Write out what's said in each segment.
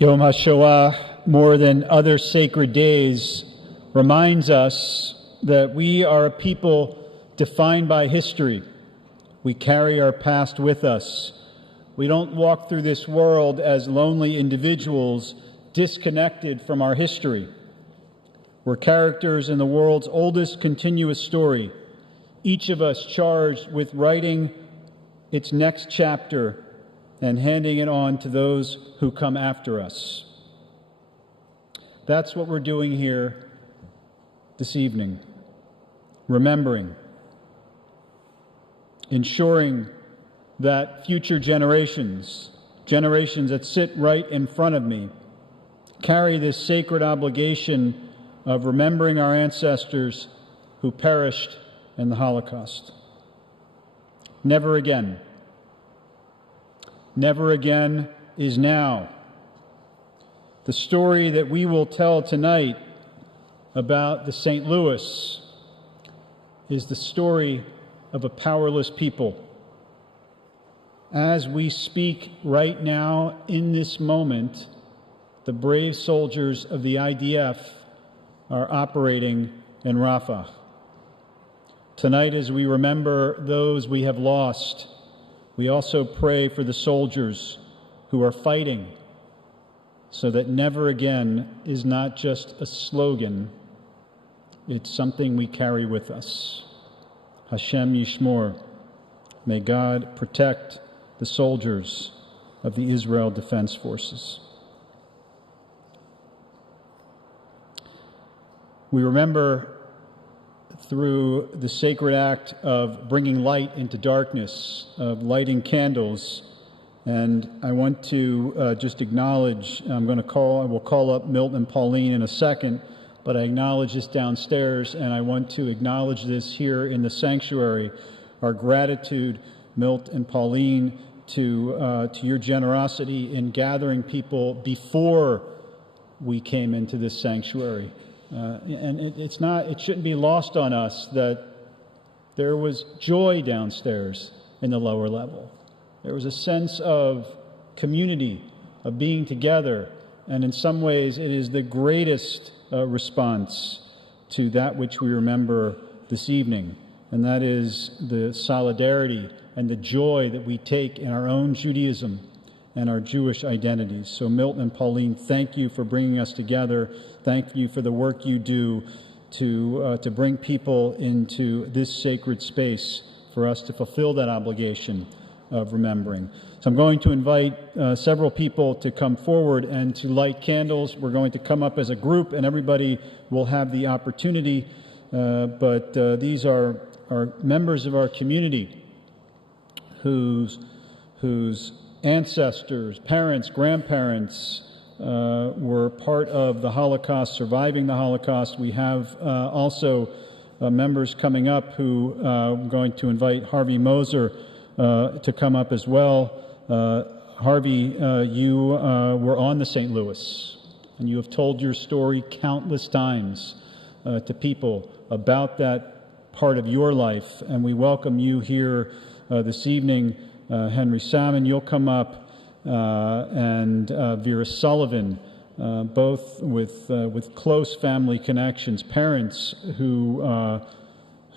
Yom Hashoah, more than other sacred days, reminds us that we are a people defined by history. We carry our past with us. We don't walk through this world as lonely individuals disconnected from our history. We're characters in the world's oldest continuous story, each of us charged with writing its next chapter and handing it on to those who come after us. That's what we're doing here this evening, remembering, ensuring that future generations that sit right in front of me, carry this sacred obligation of remembering our ancestors who perished in the Holocaust. Never again. Never again is now. The story that we will tell tonight about the St. Louis is the story of a powerless people. As we speak right now, in this moment, the brave soldiers of the IDF are operating in Rafah. Tonight, as we remember those we have lost, we also pray for the soldiers who are fighting so that never again is not just a slogan, it's something we carry with us. Hashem Yishmor. May God protect the soldiers of the Israel Defense Forces. We remember through the sacred act of bringing light into darkness, of lighting candles. And I want to just acknowledge, I will call up Milt and Pauline in a second, but I acknowledge this downstairs, and I want to acknowledge this here in the sanctuary, our gratitude, Milt and Pauline, to your generosity in gathering people before we came into this sanctuary. And it shouldn't be lost on us that there was joy downstairs in the lower level. There was a sense of community, of being together, and in some ways it is the greatest response to that which we remember this evening, and that is the solidarity and the joy that we take in our own Judaism and our Jewish identities. So Milton and Pauline, thank you for bringing us together. Thank you for the work you do to bring people into this sacred space for us to fulfill that obligation of remembering. So I'm going to invite several people to come forward and to light candles. We're going to come up as a group and everybody will have the opportunity, but these are members of our community whose ancestors, parents, grandparents were part of the Holocaust, surviving the Holocaust. We have also members coming up who I'm going to invite Harvey Moser to come up as well. Harvey, you were on the St. Louis, and you have told your story countless times to people about that part of your life, and we welcome you here this evening. Henry Salmon, you'll come up, and Vera Sullivan, both with close family connections, parents who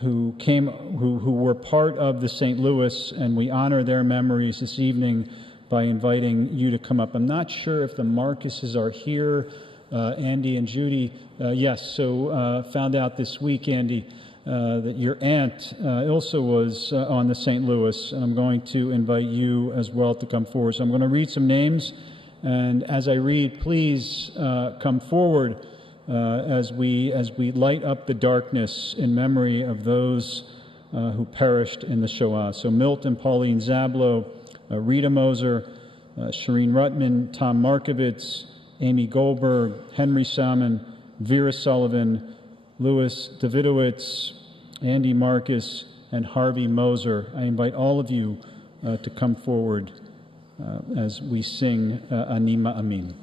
were part of the St. Louis, and we honor their memories this evening by inviting you to come up. I'm not sure if the Marcuses are here, Andy and Judy. Yes, so found out this week, Andy, that your aunt Ilsa was on the St. Louis, and I'm going to invite you as well to come forward. So I'm going to read some names, and as I read, please come forward as we light up the darkness in memory of those who perished in the Shoah. So Milt and Pauline Zablow, Rita Moser, Shireen Rutman, Tom Markovitz, Amy Goldberg, Henry Salmon, Vera Sullivan, Louis Davidowitz, Andy Marcus, and Harvey Moser. I invite all of you to come forward as we sing Anima Amin.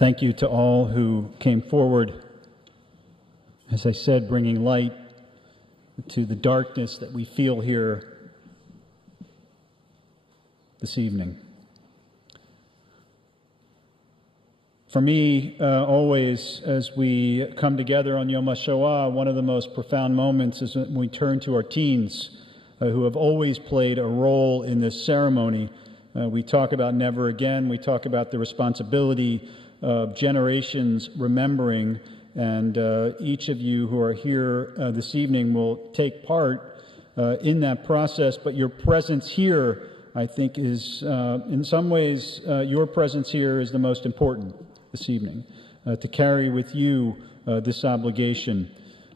Thank you to all who came forward, as I said, bringing light to the darkness that we feel here this evening. For me, always, as we come together on Yom Hashoah, one of the most profound moments is when we turn to our teens, who have always played a role in this ceremony. We talk about never again. We talk about the responsibility of generations remembering, and each of you who are here this evening will take part in that process. But your presence here, I think, is in some ways, your presence here is the most important this evening, to carry with you this obligation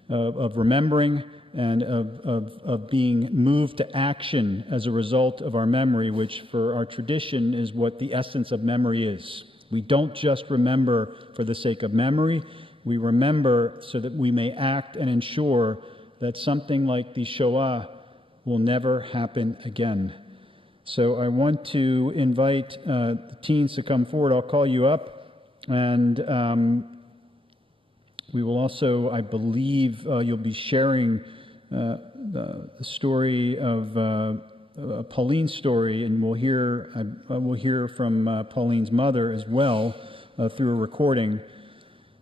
of remembering and of being moved to action as a result of our memory, which for our tradition is what the essence of memory is. We don't just remember for the sake of memory, we remember so that we may act and ensure that something like the Shoah will never happen again. So I want to invite the teens to come forward. I'll call you up. And we will also, I believe, you'll be sharing the story of Pauline's story, and we'll hear from Pauline's mother as well through a recording.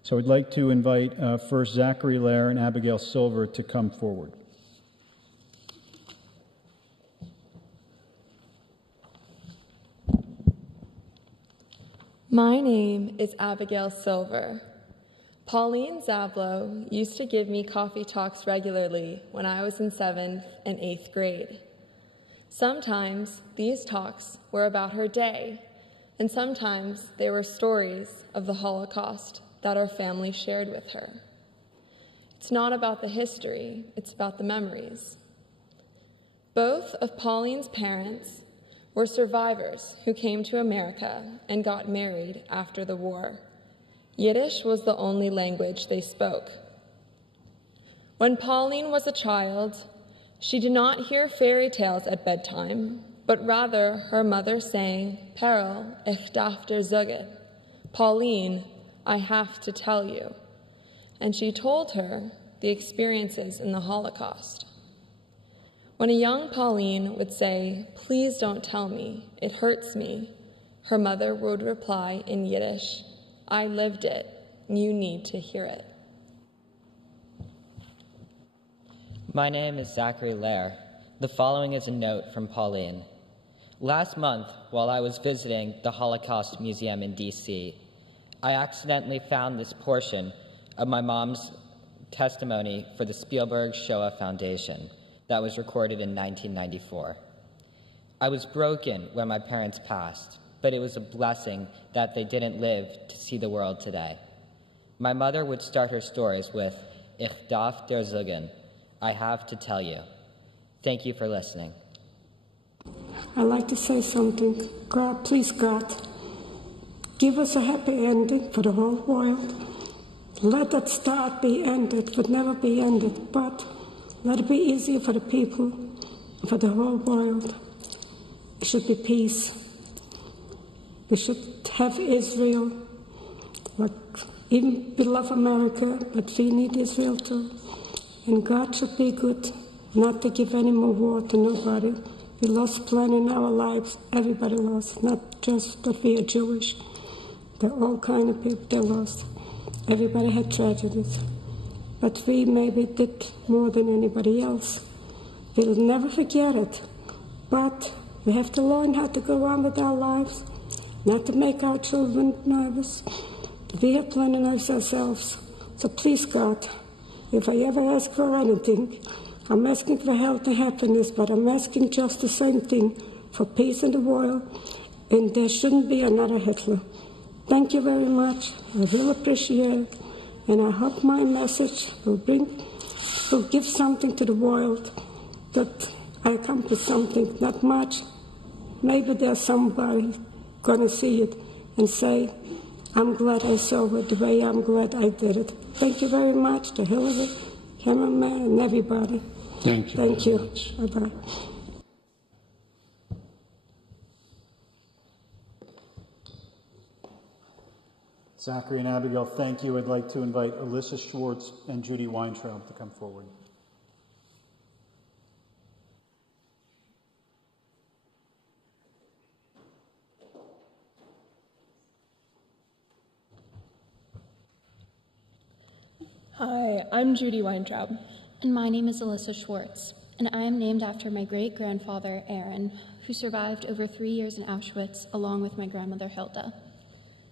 So I'd like to invite first Zachary Lair and Abigail Silver to come forward. My name is Abigail Silver. Pauline Zablow used to give me coffee talks regularly when I was in 7th and 8th grade. Sometimes these talks were about her day, and sometimes they were stories of the Holocaust that our family shared with her. It's not about the history, it's about the memories. Both of Pauline's parents were survivors who came to America and got married after the war. Yiddish was the only language they spoke. When Pauline was a child, she did not hear fairy tales at bedtime, but rather her mother saying, Perl, ich darf dir sagen, Pauline, I have to tell you. And she told her the experiences in the Holocaust. When a young Pauline would say, please don't tell me, it hurts me, her mother would reply in Yiddish, I lived it, you need to hear it. My name is Zachary Lair. The following is a note from Pauline. Last month, while I was visiting the Holocaust Museum in D.C., I accidentally found this portion of my mom's testimony for the Spielberg Shoah Foundation that was recorded in 1994. I was broken when my parents passed, but it was a blessing that they didn't live to see the world today. My mother would start her stories with, Ich darf dir sagen, I have to tell you. Thank you for listening. I'd like to say something. God, please, God, give us a happy ending for the whole world. Let that start be ended, it would never be ended, but let it be easier for the people, for the whole world. It should be peace. We should have Israel. Like, even we love America, but we need Israel too. And God should be good, not to give any more war to nobody. We lost plenty in our lives. Everybody lost, not just that we are Jewish. There are all kind of people that lost. Everybody had tragedies. But we maybe did more than anybody else. We'll never forget it. But we have to learn how to go on with our lives, not to make our children nervous. We have plenty of nerves ourselves. So please, God, if I ever ask for anything, I'm asking for health and happiness, but I'm asking just the same thing, for peace in the world, and there shouldn't be another Hitler. Thank you very much. I really appreciate it. And I hope my message will give something to the world, that I accomplished something, not much. Maybe there's somebody gonna see it and say, I'm glad I saw it the way I'm glad I did it. Thank you very much to Hillary, cameraman, and everybody. Thank you. Thank you. Bye-bye. Zachary and Abigail, thank you. I'd like to invite Alyssa Schwartz and Judy Weintraub to come forward. Hi, I'm Judy Weintraub. And my name is Alyssa Schwartz, and I am named after my great-grandfather, Aaron, who survived over 3 years in Auschwitz, along with my grandmother, Hilda.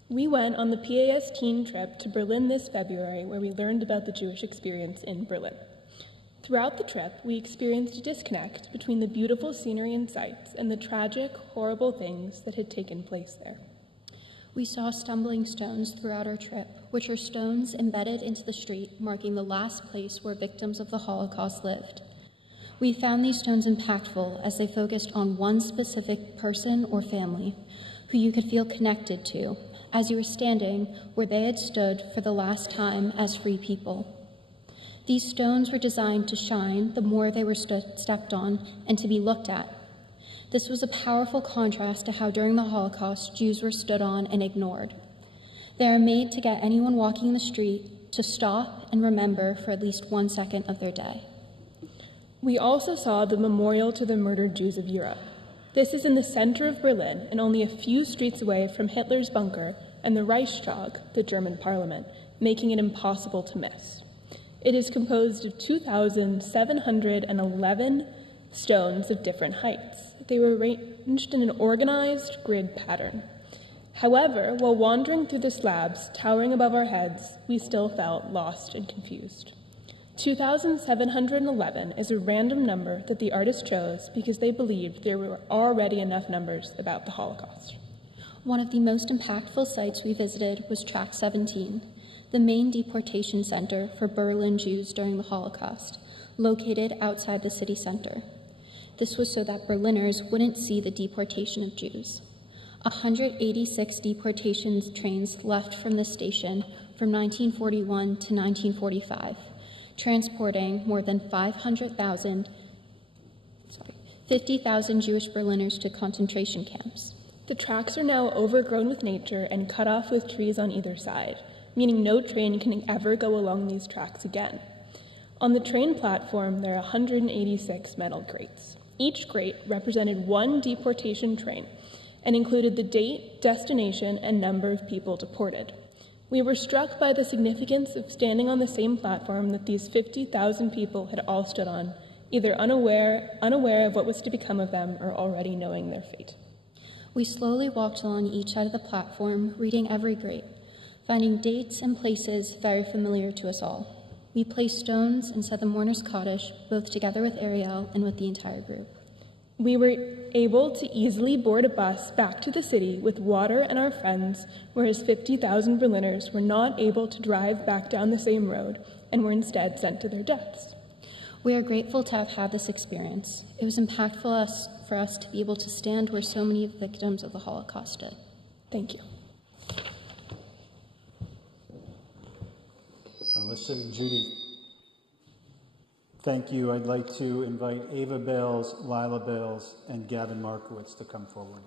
We went on the PAS teen trip to Berlin this February, where we learned about the Jewish experience in Berlin. Throughout the trip, we experienced a disconnect between the beautiful scenery and sights and the tragic, horrible things that had taken place there. We saw stumbling stones throughout our trip, which are stones embedded into the street, marking the last place where victims of the Holocaust lived. We found these stones impactful as they focused on one specific person or family who you could feel connected to as you were standing where they had stood for the last time as free people. These stones were designed to shine the more they were stepped on and to be looked at. This was a powerful contrast to how during the Holocaust, Jews were stood on and ignored. They are made to get anyone walking the street to stop and remember for at least 1 second of their day. We also saw the Memorial to the Murdered Jews of Europe. This is in the center of Berlin and only a few streets away from Hitler's bunker and the Reichstag, the German parliament, making it impossible to miss. It is composed of 2,711 stones of different heights. They were arranged in an organized grid pattern. However, while wandering through the slabs towering above our heads, we still felt lost and confused. 2,711 is a random number that the artist chose because they believed there were already enough numbers about the Holocaust. One of the most impactful sites we visited was Tract 17, the main deportation center for Berlin Jews during the Holocaust, located outside the city center. This was so that Berliners wouldn't see the deportation of Jews. 186 deportation trains left from this station from 1941 to 1945, transporting more than 50,000 Jewish Berliners to concentration camps. The tracks are now overgrown with nature and cut off with trees on either side, meaning no train can ever go along these tracks again. On the train platform, there are 186 metal grates. Each grate represented one deportation train and included the date, destination, and number of people deported. We were struck by the significance of standing on the same platform that these 50,000 people had all stood on, either unaware of what was to become of them or already knowing their fate. We slowly walked along each side of the platform, reading every grate, finding dates and places very familiar to us all. We placed stones and said the mourner's Kaddish, both together with Ariel and with the entire group. We were able to easily board a bus back to the city with water and our friends, whereas 50,000 Berliners were not able to drive back down the same road and were instead sent to their deaths. We are grateful to have had this experience. It was impactful for us to be able to stand where so many victims of the Holocaust did. Thank you. Alyssa and Judy, thank you. I'd like to invite Ava Bales, Lila Bales, and Gavin Markowitz to come forward.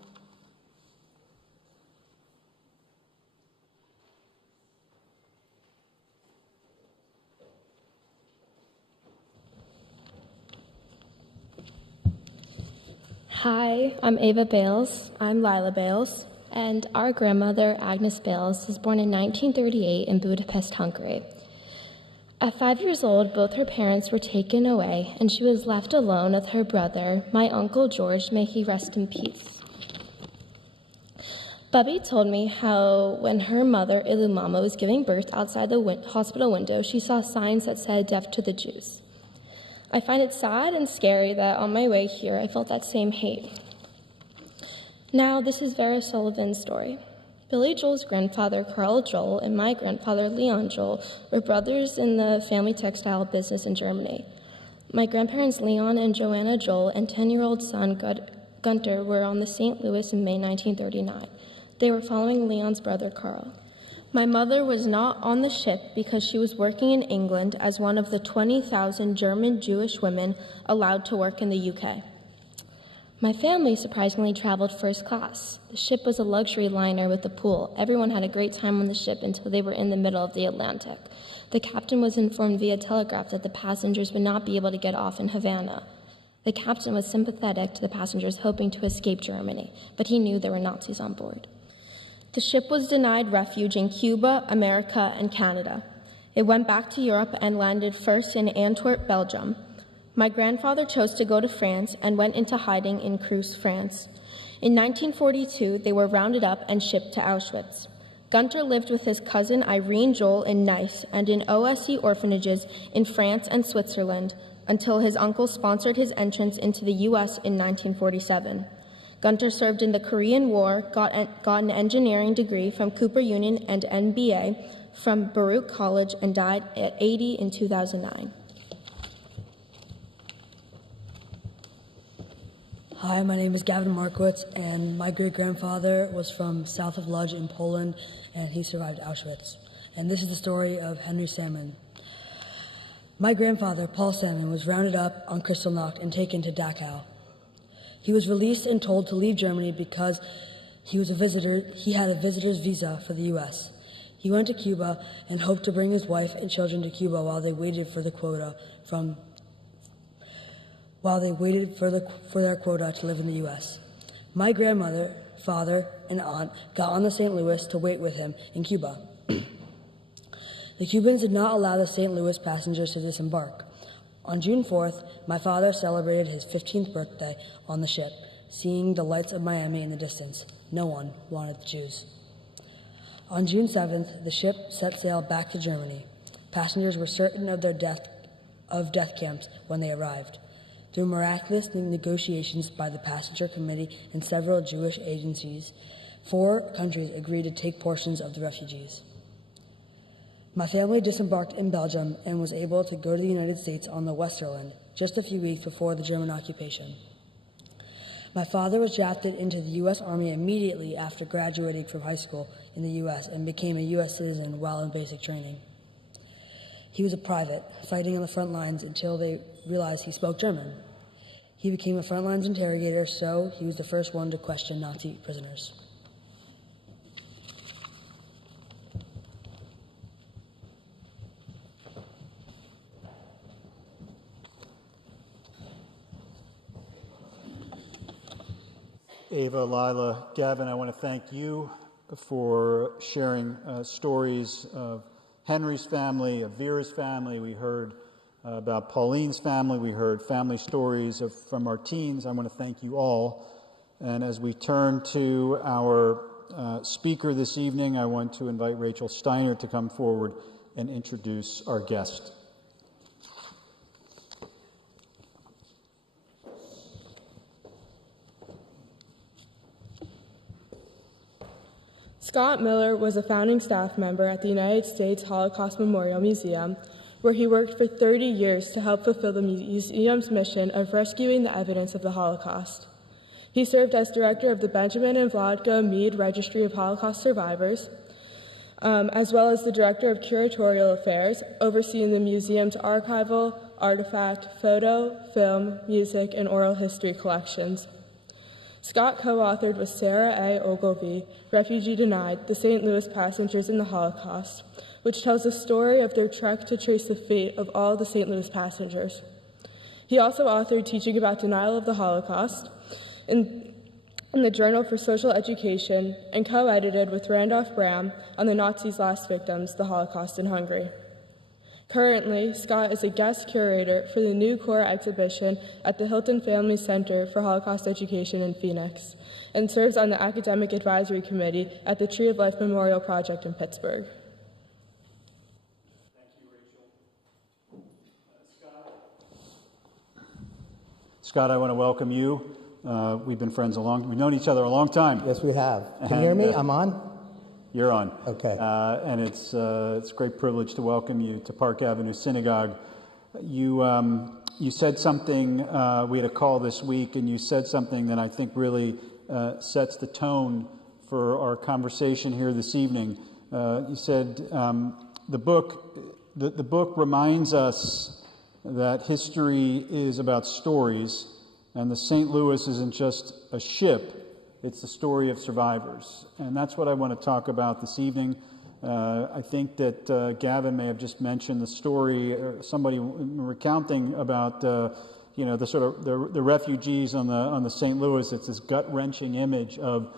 Hi, I'm Ava Bales. I'm Lila Bales. And our grandmother, Agnes Bales, was born in 1938 in Budapest, Hungary. At 5 years old, both her parents were taken away, and she was left alone with her brother, my Uncle George, may he rest in peace. Bubby told me how when her mother, Ilumama, was giving birth outside the hospital window, she saw signs that said, "Death to the Jews." I find it sad and scary that on my way here, I felt that same hate. Now, this is Vera Sullivan's story. Billy Joel's grandfather, Carl Joel, and my grandfather, Leon Joel, were brothers in the family textile business in Germany. My grandparents, Leon and Joanna Joel, and 10-year-old son, Gunter, were on the St. Louis in May 1939. They were following Leon's brother, Carl. My mother was not on the ship because she was working in England as one of the 20,000 German Jewish women allowed to work in the UK. My family surprisingly traveled first class. The ship was a luxury liner with a pool. Everyone had a great time on the ship until they were in the middle of the Atlantic. The captain was informed via telegraph that the passengers would not be able to get off in Havana. The captain was sympathetic to the passengers hoping to escape Germany, but he knew there were Nazis on board. The ship was denied refuge in Cuba, America, and Canada. It went back to Europe and landed first in Antwerp, Belgium. My grandfather chose to go to France and went into hiding in Creuse, France. In 1942, they were rounded up and shipped to Auschwitz. Gunter lived with his cousin Irene Joel in Nice and in OSC orphanages in France and Switzerland until his uncle sponsored his entrance into the U.S. in 1947. Gunter served in the Korean War, got an engineering degree from Cooper Union and MBA from Baruch College, and died at 80 in 2009. Hi, my name is Gavin Markowitz, and my great-grandfather was from south of Lodz in Poland, and he survived Auschwitz. And this is the story of Henry Salmon. My grandfather, Paul Salmon, was rounded up on Kristallnacht and taken to Dachau. He was released and told to leave Germany because he was a visitor. He had a visitor's visa for the U.S. He went to Cuba and hoped to bring his wife and children to Cuba while they waited for their quota for their quota to live in the U.S. My grandmother, father, and aunt got on the St. Louis to wait with him in Cuba. The Cubans did not allow the St. Louis passengers to disembark. On June 4th, my father celebrated his 15th birthday on the ship, seeing the lights of Miami in the distance. No one wanted the Jews. On June 7th, the ship set sail back to Germany. Passengers were certain of their death camps when they arrived. Through miraculous negotiations by the passenger committee and several Jewish agencies, 4 countries agreed to take portions of the refugees. My family disembarked in Belgium and was able to go to the United States on the Westerland just a few weeks before the German occupation. My father was drafted into the U.S. Army immediately after graduating from high school in the U.S. and became a U.S. citizen while in basic training. He was a private, fighting on the front lines until they realized he spoke German. He became a front lines interrogator, so he was the first one to question Nazi prisoners. Ava, Lila, Gavin, I want to thank you for sharing stories of Henry's family, of Vera's family. We heard about Pauline's family. We heard family stories from our teens. I want to thank you all. And as we turn to our speaker this evening, I want to invite Rachel Steiner to come forward and introduce our guest. Scott Miller was a founding staff member at the United States Holocaust Memorial Museum, where he worked for 30 years to help fulfill the museum's mission of rescuing the evidence of the Holocaust. He served as director of the Benjamin and Vladka Mead Registry of Holocaust Survivors, as well as the director of curatorial affairs, overseeing the museum's archival, artifact, photo, film, music, and oral history collections. Scott co-authored with Sarah A. Ogilvie, Refuge Denied, The St. Louis Passengers in the Holocaust, which tells the story of their trek to trace the fate of all the St. Louis passengers. He also authored Teaching About Denial of the Holocaust in the Journal for Social Education and co-edited with Randolph Bram on the Nazis' Last Victims, the Holocaust in Hungary. Currently, Scott is a guest curator for the new Core exhibition at the Hilton Family Center for Holocaust Education in Phoenix and serves on the Academic Advisory Committee at the Tree of Life Memorial Project in Pittsburgh. Thank you, Rachel. Scott, I want to welcome you. We've been friends we've known each other a long time. Yes, we have. Can you hear me? I'm on? You're on. Okay. And it's a great privilege to welcome you to Park Avenue Synagogue. You said something, we had a call this week, and you said something that I think really sets the tone for our conversation here this evening. You said the book reminds us that history is about stories, And the St. Louis isn't just a ship, it's the story of survivors. And that's what I want to talk about this evening. I think that Gavin may have just mentioned the story, somebody recounting about the sort of the refugees on the St. Louis. It's this gut-wrenching image of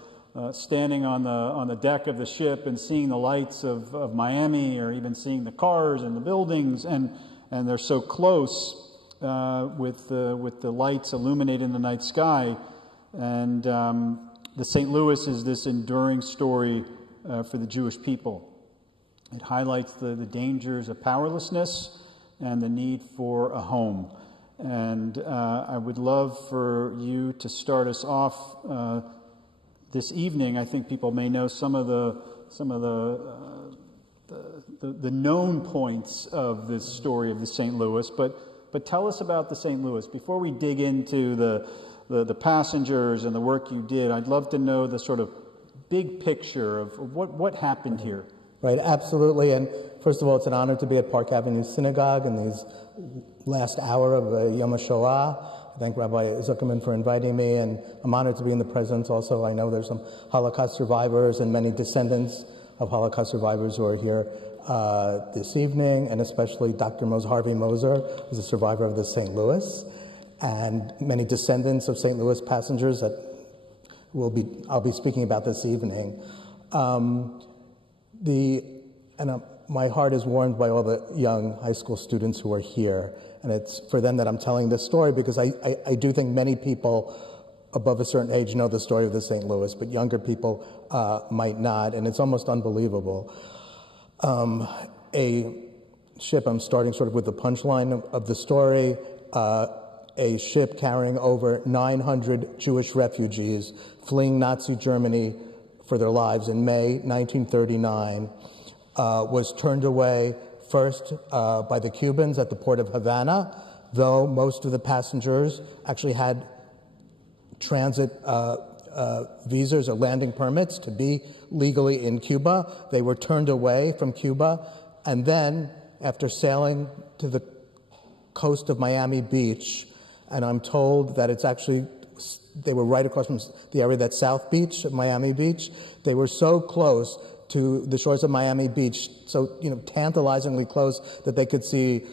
standing on the deck of the ship and seeing the lights of Miami, or even seeing the cars and the buildings, and they're so close with the lights illuminating the night sky. And the St. Louis is this enduring story for the Jewish people. It highlights the dangers of powerlessness and the need for a home. And I would love for you to start us off this evening. I think people may know some of the known points of this story of the St. Louis, but tell us about the St. Louis before we dig into the passengers and the work you did. I'd love to know the sort of big picture of what happened here. Right, absolutely. And first of all, it's an honor to be at Park Avenue Synagogue in these last hour of Yom Hashoah. I thank Rabbi Zuckerman for inviting me, and I'm honored to be in the presence. Also, I know there's some Holocaust survivors and many descendants of Holocaust survivors who are here this evening, and especially Dr. Harvey Moser, who's a survivor of the St. Louis, and many descendants of St. Louis passengers that I'll be speaking about this evening. My heart is warmed by all the young high school students who are here, and it's for them that I'm telling this story, because I do think many people above a certain age know the story of the St. Louis, but younger people might not, and it's almost unbelievable. A ship, I'm starting sort of with the punchline of the story, a ship carrying over 900 Jewish refugees fleeing Nazi Germany for their lives in May 1939, was turned away first by the Cubans at the port of Havana, though most of the passengers actually had transit visas or landing permits to be legally in Cuba. They were turned away from Cuba, and then after sailing to the coast of Miami Beach, and I'm told that it's actually, they were right across from the area that's South Beach, Miami Beach. They were so close to the shores of Miami Beach, so tantalizingly close that they could see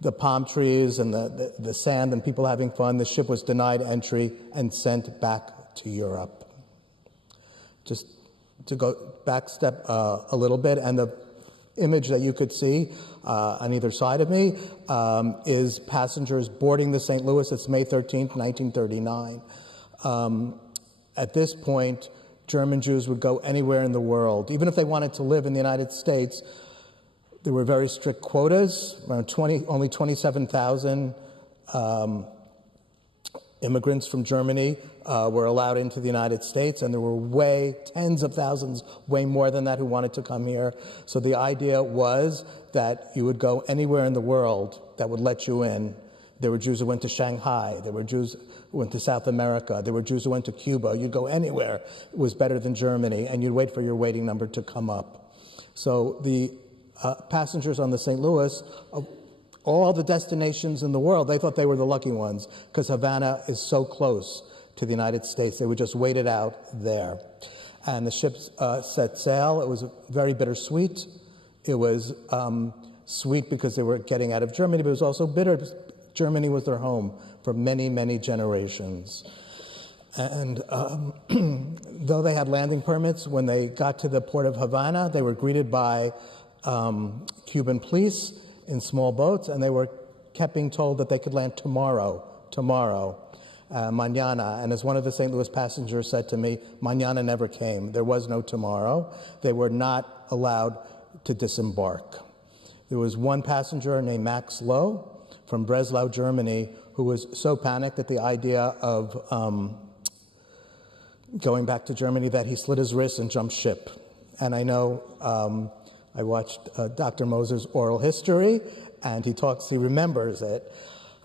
the palm trees and the sand and people having fun. The ship was denied entry and sent back to Europe. Just to go back step a little bit, and the image that you could see on either side of me is passengers boarding the St. Louis. It's May 13th, 1939. At this point, German Jews would go anywhere in the world. Even if they wanted to live in the United States, there were very strict quotas. Around only 27,000 immigrants from Germany were allowed into the United States, and there were tens of thousands, way more than that, who wanted to come here. So the idea was that you would go anywhere in the world that would let you in. There were Jews who went to Shanghai. There were Jews who went to South America. There were Jews who went to Cuba. You'd go anywhere. It was better than Germany, and you'd wait for your waiting number to come up. So the passengers on the St. Louis, of all the destinations in the world, they thought they were the lucky ones, because Havana is so close to the United States. They would just wait it out there. And the ship set sail. It was very bittersweet. It was sweet because they were getting out of Germany, but it was also bitter. Germany was their home for many, many generations. And though they had landing permits, when they got to the port of Havana, they were greeted by Cuban police in small boats, and they were kept being told that they could land tomorrow, mañana. And as one of the St. Louis passengers said to me, mañana never came. There was no tomorrow. They were not allowed to disembark. There was one passenger named Max Lowe from Breslau, Germany, who was so panicked at the idea of going back to Germany that he slit his wrist and jumped ship. And I know I watched Dr. Moser's oral history, and he remembers it.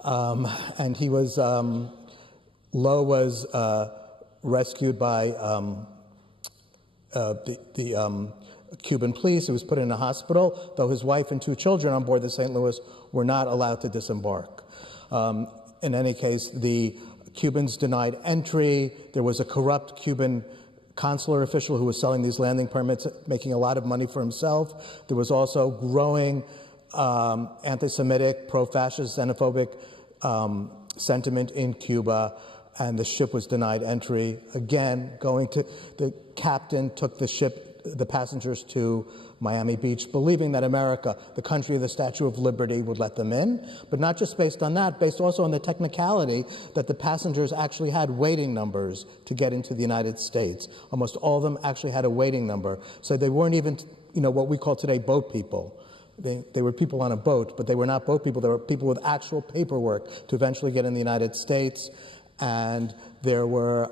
And he was, Lowe was rescued by the Cuban police. He was put in a hospital, though his wife and 2 children on board the St. Louis were not allowed to disembark. In any case, the Cubans denied entry. There was a corrupt Cuban consular official who was selling these landing permits, making a lot of money for himself. There was also growing anti-Semitic, pro-fascist, xenophobic sentiment in Cuba, and the ship was denied entry. Again, the captain took the passengers to Miami Beach, believing that America, the country of the Statue of Liberty, would let them in. But not just based on that, based also on the technicality that the passengers actually had waiting numbers to get into the United States. Almost all of them actually had a waiting number. So they weren't even, what we call today boat people. They were people on a boat, but they were not boat people. They were people with actual paperwork to eventually get in the United States. And there were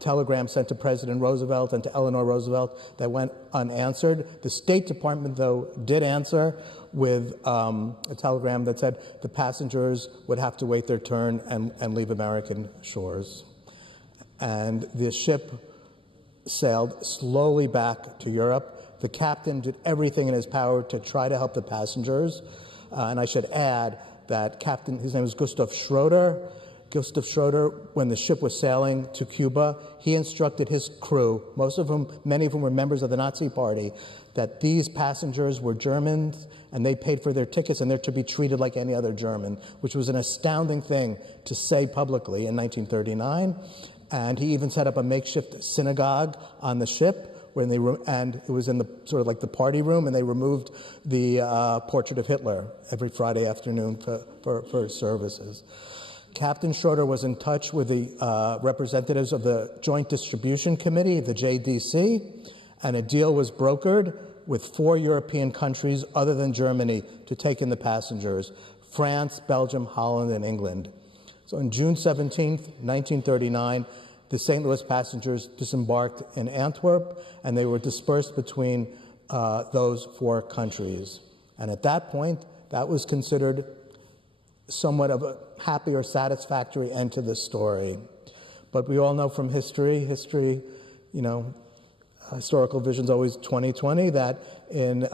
telegrams sent to President Roosevelt and to Eleanor Roosevelt that went unanswered. The State Department, though, did answer with a telegram that said the passengers would have to wait their turn and leave American shores. And the ship sailed slowly back to Europe. The captain did everything in his power to try to help the passengers. And I should add that his name was Gustav Schroeder. Gustav Schroeder, when the ship was sailing to Cuba, he instructed his crew, many of whom were members of the Nazi Party, that these passengers were Germans and they paid for their tickets and they're to be treated like any other German, which was an astounding thing to say publicly in 1939. And he even set up a makeshift synagogue on the ship, and it was in the sort of like the party room, and they removed the portrait of Hitler every Friday afternoon for services. Captain Schroeder was in touch with the representatives of the Joint Distribution Committee, the JDC, and a deal was brokered with 4 European countries other than Germany to take in the passengers: France, Belgium, Holland, and England. So on June 17th, 1939, the St. Louis passengers disembarked in Antwerp, and they were dispersed between those 4 countries. And at that point, that was considered somewhat of a happy or satisfactory end to the story. But we all know from history, historical vision's always 20/20, that in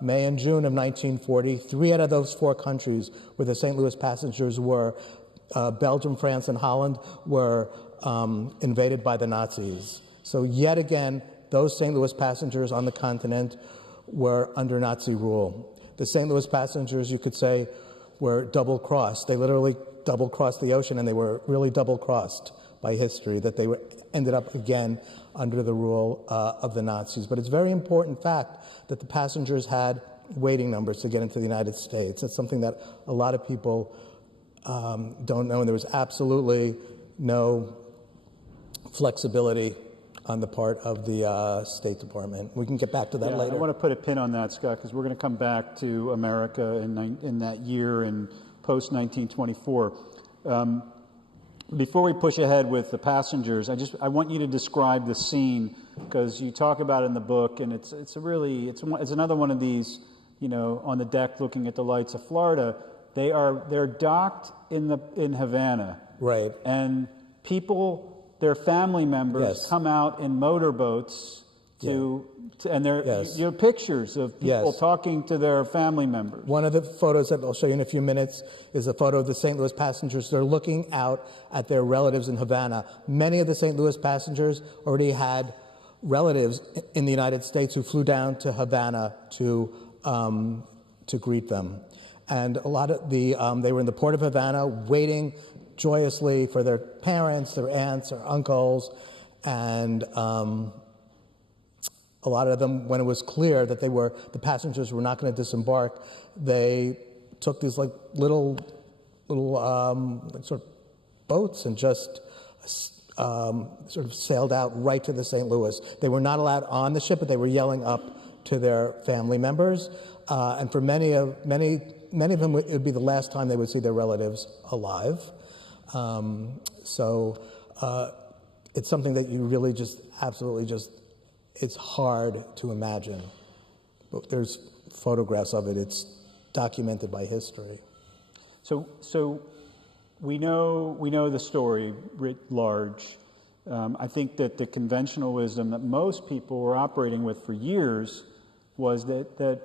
May and June of 1940, 3 out of those 4 countries where the St. Louis passengers were, Belgium, France, and Holland, were invaded by the Nazis. So yet again, those St. Louis passengers on the continent were under Nazi rule. The St. Louis passengers, you could say, were double-crossed. They literally double-crossed the ocean, and they were really double-crossed by history, that they ended up again under the rule of the Nazis. But it's a very important fact that the passengers had waiting numbers to get into the United States. That's something that a lot of people don't know, and there was absolutely no flexibility on the part of the State Department. We can get back to that later. I want to put a pin on that, Scott, because we're going to come back to America in that year and post-1924. Before we push ahead with the passengers, I want you to describe the scene, because you talk about it in the book, and it's another one of these, on the deck looking at the lights of Florida. They're docked in Havana, right? And people, their family members, come out in motorboats and there are pictures of people talking to their family members. One of the photos that I'll show you in a few minutes is a photo of the St. Louis passengers. They're looking out at their relatives in Havana. Many of the St. Louis passengers already had relatives in the United States who flew down to Havana to greet them. And a lot of they were in the port of Havana waiting joyously for their parents, their aunts, or uncles, and a lot of them, when it was clear that the passengers were not going to disembark, they took these little sort of boats and just sort of sailed out right to the St. Louis. They were not allowed on the ship, but they were yelling up to their family members. And for many of them, it would be the last time they would see their relatives alive. So it's something that you really it's hard to imagine. But there's photographs of it. It's documented by history. So we know the story writ large. I think that the conventional wisdom that most people were operating with for years was that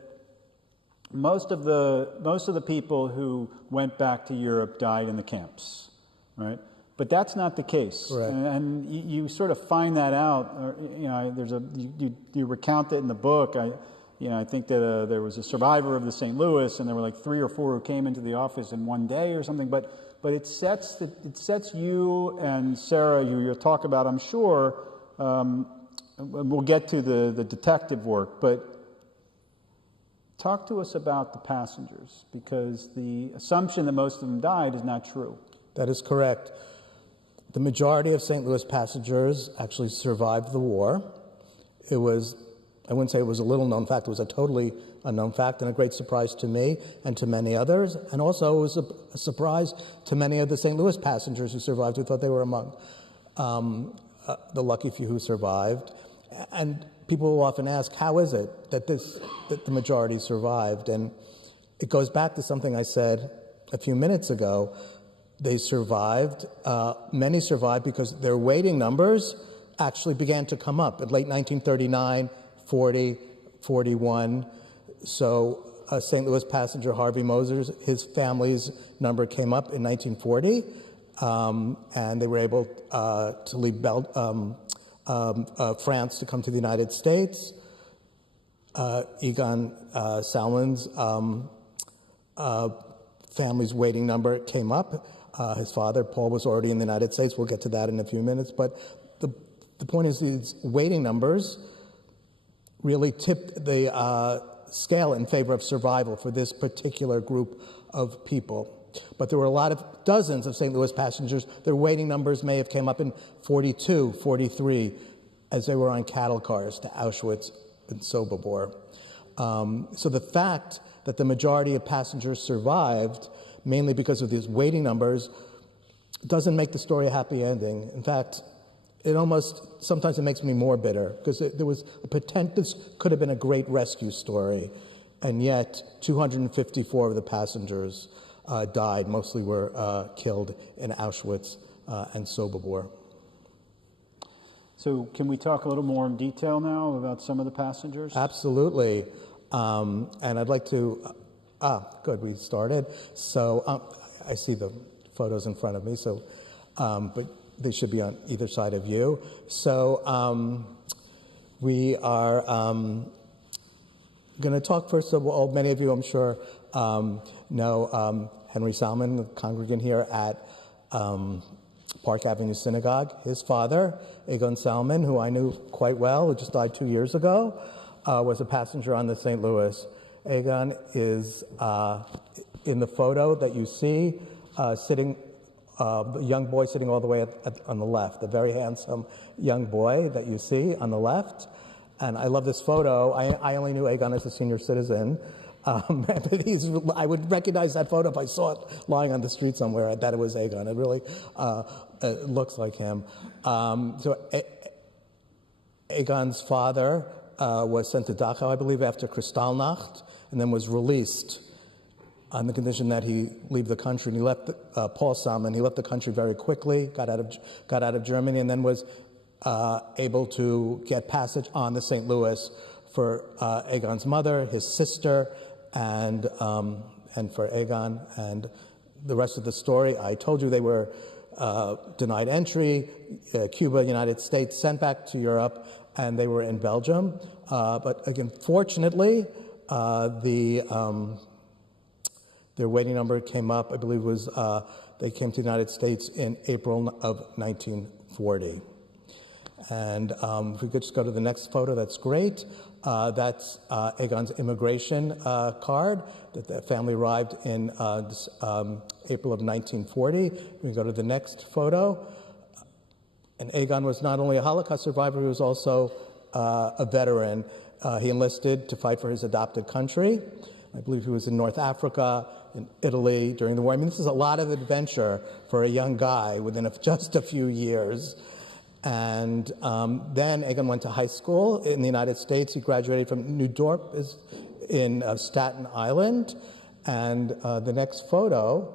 most of the people who went back to Europe died in the camps, right? But that's not the case. Correct. And you sort of find that out. You recount it in the book. I think that there was a survivor of the St. Louis, and there were like 3 or 4 who came into the office in one day or something. But it sets you and Sarah, who you'll talk about, I'm sure. We'll get to the detective work, but talk to us about the passengers, because the assumption that most of them died is not true. That is correct. The majority of St. Louis passengers actually survived the war. It was, I wouldn't say it was a little known fact, it was a totally unknown fact and a great surprise to me and to many others. And also it was a surprise to many of the St. Louis passengers who survived, who thought they were among the lucky few who survived. And people will often ask, how is it that the majority survived? And it goes back to something I said a few minutes ago. They survived. Many survived because their waiting numbers actually began to come up in late 1939, 40, 41. So St. Louis passenger Harvey Moser, his family's number came up in 1940, and they were able to leave France to come to the United States. Egon Salmon's family's waiting number came up. His father, Paul, was already in the United States. We'll get to that in a few minutes. But the point is, these waiting numbers really tipped the scale in favor of survival for this particular group of people. But there were dozens of St. Louis passengers. Their waiting numbers may have came up in 42, 43, as they were on cattle cars to Auschwitz and Sobibor. So the fact that the majority of passengers survived, mainly because of these waiting numbers, doesn't make the story a happy ending. In fact, sometimes it makes me more bitter, because there was a potential, this could have been a great rescue story, and yet 254 of the passengers died. Mostly were killed in Auschwitz and Sobibor. So can we talk a little more in detail now about some of the passengers? Absolutely. And I'd like to, good, we started. So I see the photos in front of me, so, but they should be on either side of you. So we are going to talk first of all, many of you, I'm sure, know Henry Salmon, the congregant here at Park Avenue Synagogue. His father, Egon Salmon, who I knew quite well, who just died 2 years ago, was a passenger on the St. Louis. Egon is in the photo that you see, sitting, the young boy sitting all the way on the left, the very handsome young boy that you see on the left. And I love this photo. I only knew Egon as a senior citizen. But I would recognize that photo if I saw it lying on the street somewhere. I thought it was Egon. It really it looks like him. So Egon's father was sent to Dachau, I believe, after Kristallnacht, and then was released on the condition that he leave the country. And he left Paul Salmon. He left the country very quickly, got out of Germany, and then was able to get passage on the St. Louis for Egon's mother, his sister, and for Egon. And the rest of the story, I told you they were denied entry, Cuba, United States, sent back to Europe, and they were in Belgium. But again, fortunately, their waiting number came up, I believe was, they came to the United States in April of 1940. And if we could just go to the next photo, that's great. That's Egon's immigration card that the family arrived in April of 1940. We can go to the next photo. And Egon was not only a Holocaust survivor, he was also a veteran. He enlisted to fight for his adopted country. I believe he was in North Africa, in Italy during the war. I mean, this is a lot of adventure for a young guy within just a few years. And then Egon went to high school in the United States. He graduated from New Dorp in Staten Island. And the next photo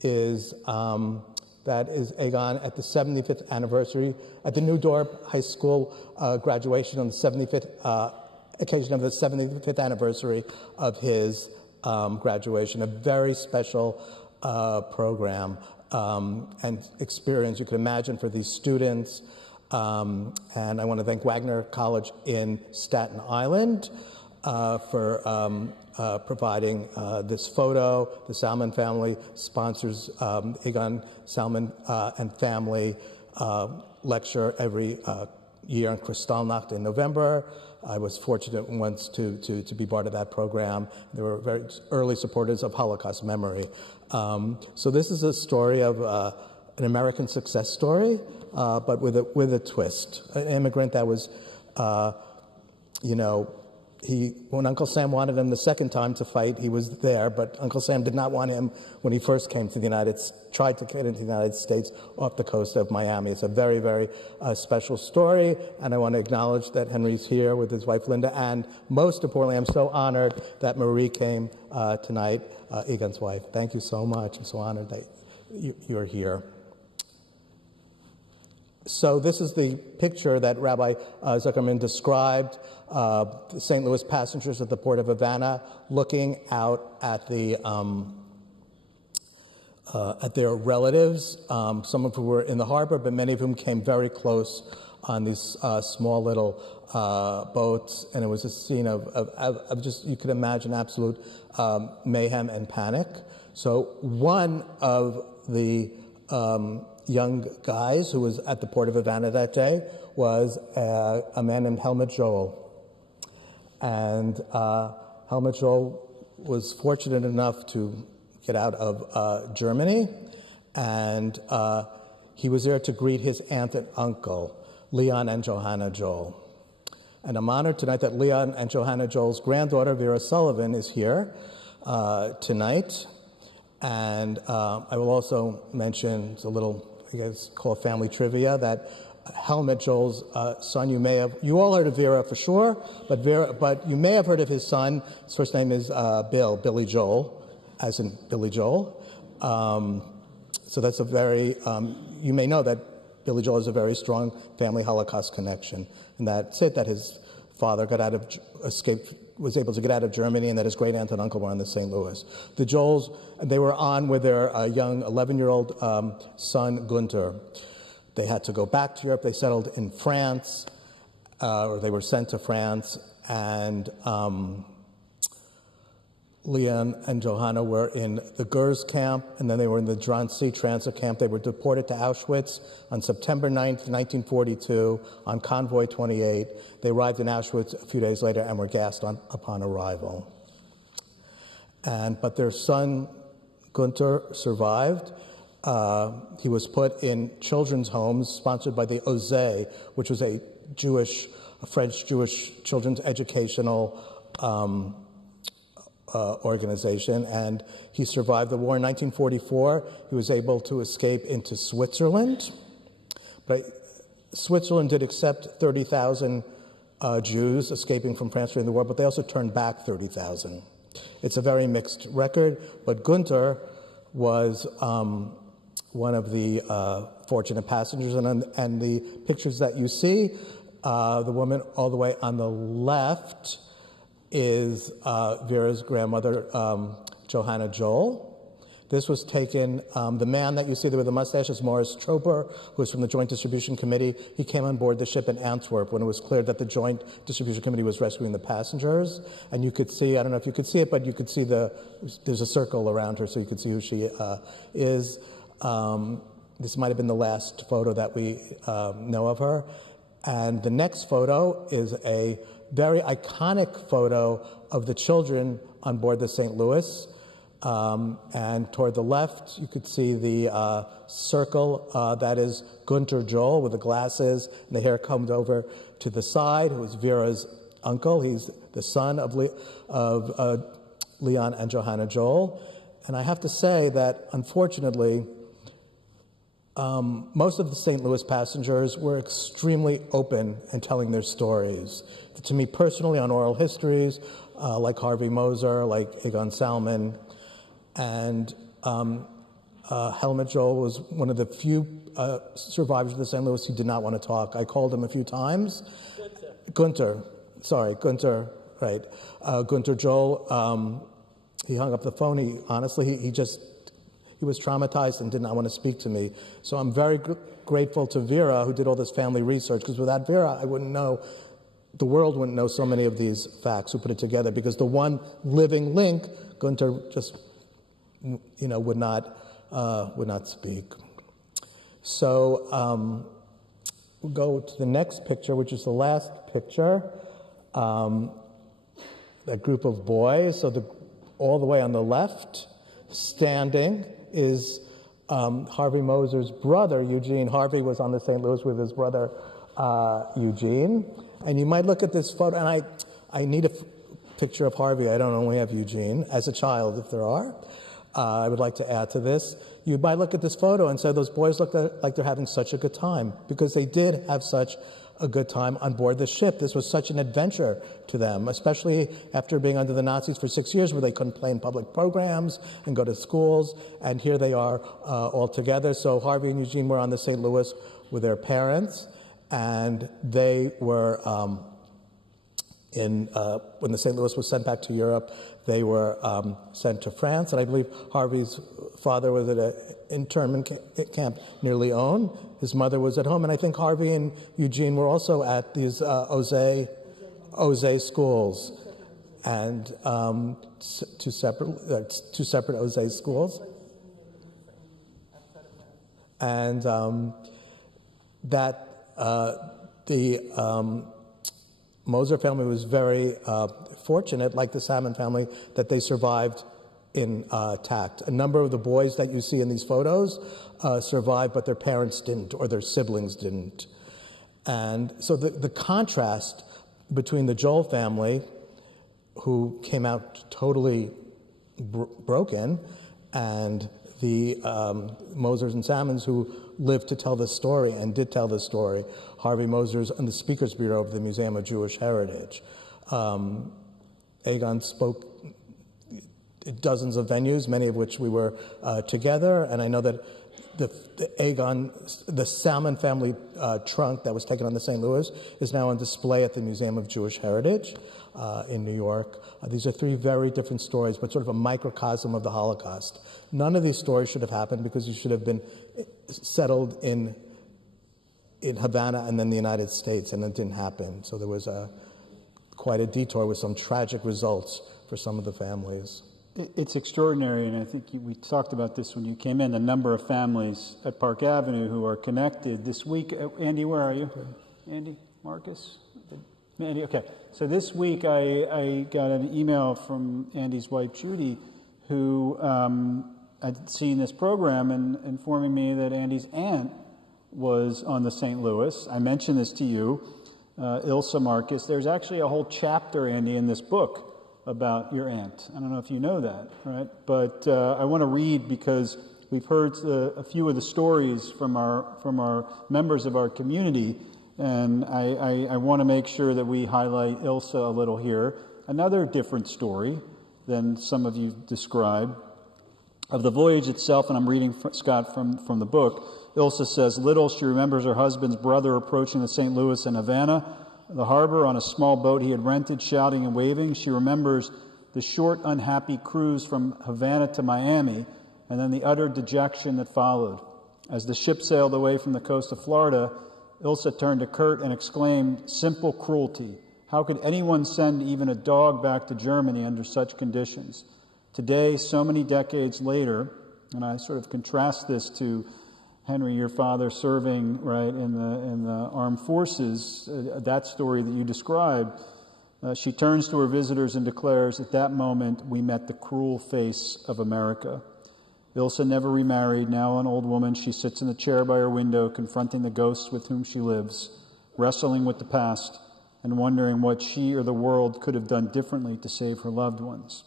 is, that is Egon at the 75th anniversary, at the New Dorp High School graduation on the 75th occasion of the 75th anniversary of his graduation. A very special program. and experience you could imagine for these students. And I want to thank Wagner College in Staten Island for providing this photo. The Salmon family sponsors Egon Salmon and family lecture every year on Kristallnacht in November. I was fortunate once to be part of that program. They were very early supporters of Holocaust memory. So this is a story of an American success story, but with a twist. An immigrant that was, when Uncle Sam wanted him the second time to fight, he was there, but Uncle Sam did not want him when he first came to tried to get into the United States off the coast of Miami. It's a very, very special story, and I want to acknowledge that Henry's here with his wife Linda, and most importantly, I'm so honored that Marie came tonight, Egon's wife. Thank you so much. I'm so honored that you're here. So this is the picture that Rabbi Zuckerman described, the St. Louis passengers at the port of Havana looking out at their relatives, some of whom were in the harbor, but many of whom came very close on these small little boats, and it was a scene of just, you could imagine, absolute mayhem and panic. So one of the young guys who was at the port of Havana that day was a man named Helmut Joel. And Helmut Joel was fortunate enough to get out of Germany, and he was there to greet his aunt and uncle, Leon and Johanna Joel. And I'm honored tonight that Leon and Johanna Joel's granddaughter, Vera Sullivan, is here tonight. And I will also mention, it's a little, I guess, called family trivia, that Helmut Joel's son, you all heard of Vera for sure, but you may have heard of his son. His first name is Billy Joel, as in Billy Joel. So that's a very, you may know that Billy Joel has a very strong family Holocaust connection. And that's it, that his father was able to get out of Germany, and that his great aunt and uncle were on the St. Louis. The Joels, they were on with their young 11-year-old son, Gunter. They had to go back to Europe. They settled in France, or they were sent to France, and Leon and Johanna were in the Gurs camp, and then they were in the Drancy transit camp. They were deported to Auschwitz on September 9th, 1942, on Convoy 28. They arrived in Auschwitz a few days later and were gassed upon arrival. But their son, Gunter, survived. He was put in children's homes sponsored by the OZE, which was a French Jewish children's educational organization, and he survived the war. In 1944, he was able to escape into Switzerland. But Switzerland did accept 30,000 Jews escaping from France during the war, but they also turned back 30,000. It's a very mixed record, but Gunter was one of the fortunate passengers, and the pictures that you see, the woman all the way on the left is Vera's grandmother, Johanna Joel. This was taken, the man that you see there with the mustache is Morris Troper, who is from the Joint Distribution Committee. He came on board the ship in Antwerp when it was clear that the Joint Distribution Committee was rescuing the passengers. And you could see, I don't know if you could see it, but you could see there's a circle around her, so you could see who she is. This might have been the last photo that we know of her. And the next photo is a very iconic photo of the children on board the St. Louis. And toward the left, you could see the circle that is Gunter Joel with the glasses and the hair combed over to the side, who is Vera's uncle. He's the son of Leon and Johanna Joel. And I have to say that, unfortunately, most of the St. Louis passengers were extremely open in telling their stories. To me personally, on oral histories, like Harvey Moser, like Egon Salmon, and Helmut Joel was one of the few survivors of the St. Louis who did not want to talk. I called him a few times. Gunter, right. Gunter Joel, he hung up the phone. He he was traumatized and did not want to speak to me. So I'm very grateful to Vera, who did all this family research, because without Vera, I wouldn't know, the world wouldn't know so many of these facts, who put it together, because the one living link, Gunter just, would not speak. So we'll go to the next picture, which is the last picture. That group of boys, so all the way on the left, standing, is Harvey Moser's brother, Eugene. Harvey was on the St. Louis with his brother, Eugene. And you might look at this photo, and I need a picture of Harvey. I don't only have Eugene. As a child, if there are, I would like to add to this. You might look at this photo and say, those boys look like they're having such a good time, because they did have such a good time on board the ship. This was such an adventure to them, especially after being under the Nazis for 6 years, where they couldn't play in public programs and go to schools, and here they are all together. So Harvey and Eugene were on the St. Louis with their parents, and they were when the St. Louis was sent back to Europe, they were sent to France, and I believe Harvey's father was at an internment camp near Lyon. His mother was at home, and I think Harvey and Eugene were also at these Ose schools, and two separate Ose schools, and the Moser family was very fortunate, like the Salmon family, that they survived intact. A number of the boys that you see in these photos survived, but their parents didn't, or their siblings didn't. And so the contrast between the Joel family, who came out totally broken, and the Mosers and Salmons, who lived to tell this story and did tell this story. Harvey Moser's on the Speakers Bureau of the Museum of Jewish Heritage. Egon spoke at dozens of venues, many of which we were together, and I know that the Salmon family trunk that was taken on the St. Louis is now on display at the Museum of Jewish Heritage in New York. These are three very different stories, but sort of a microcosm of the Holocaust. None of these stories should have happened, because you should have been settled in Havana and then the United States, and it didn't happen. So there was quite a detour with some tragic results for some of the families. It's extraordinary, and I think we talked about this when you came in, the number of families at Park Avenue who are connected. This week, Andy, where are you? Andy? Marcus? Andy, okay. So this week I got an email from Andy's wife, Judy, who had seen this program and informing me that Andy's aunt was on the St. Louis. I mentioned this to you, Ilsa Marcus. There's actually a whole chapter, Andy, in this book about your aunt. I don't know if you know that, right? But I want to read, because we've heard a few of the stories from our members of our community, and I want to make sure that we highlight Ilsa a little here. Another different story than some of you described. Of the voyage itself, and I'm reading, Scott, from the book, Ilsa says, little she remembers her husband's brother approaching the St. Louis and Havana, the harbor, on a small boat he had rented, shouting and waving. She remembers the short, unhappy cruise from Havana to Miami, and then the utter dejection that followed. As the ship sailed away from the coast of Florida, Ilsa turned to Kurt and exclaimed, simple cruelty. How could anyone send even a dog back to Germany under such conditions? Today, so many decades later, and I sort of contrast this to Henry, your father, serving right in the armed forces, that story that you described, she turns to her visitors and declares, at that moment, we met the cruel face of America. Ilsa never remarried. Now an old woman, she sits in the chair by her window, confronting the ghosts with whom she lives, wrestling with the past, and wondering what she or the world could have done differently to save her loved ones.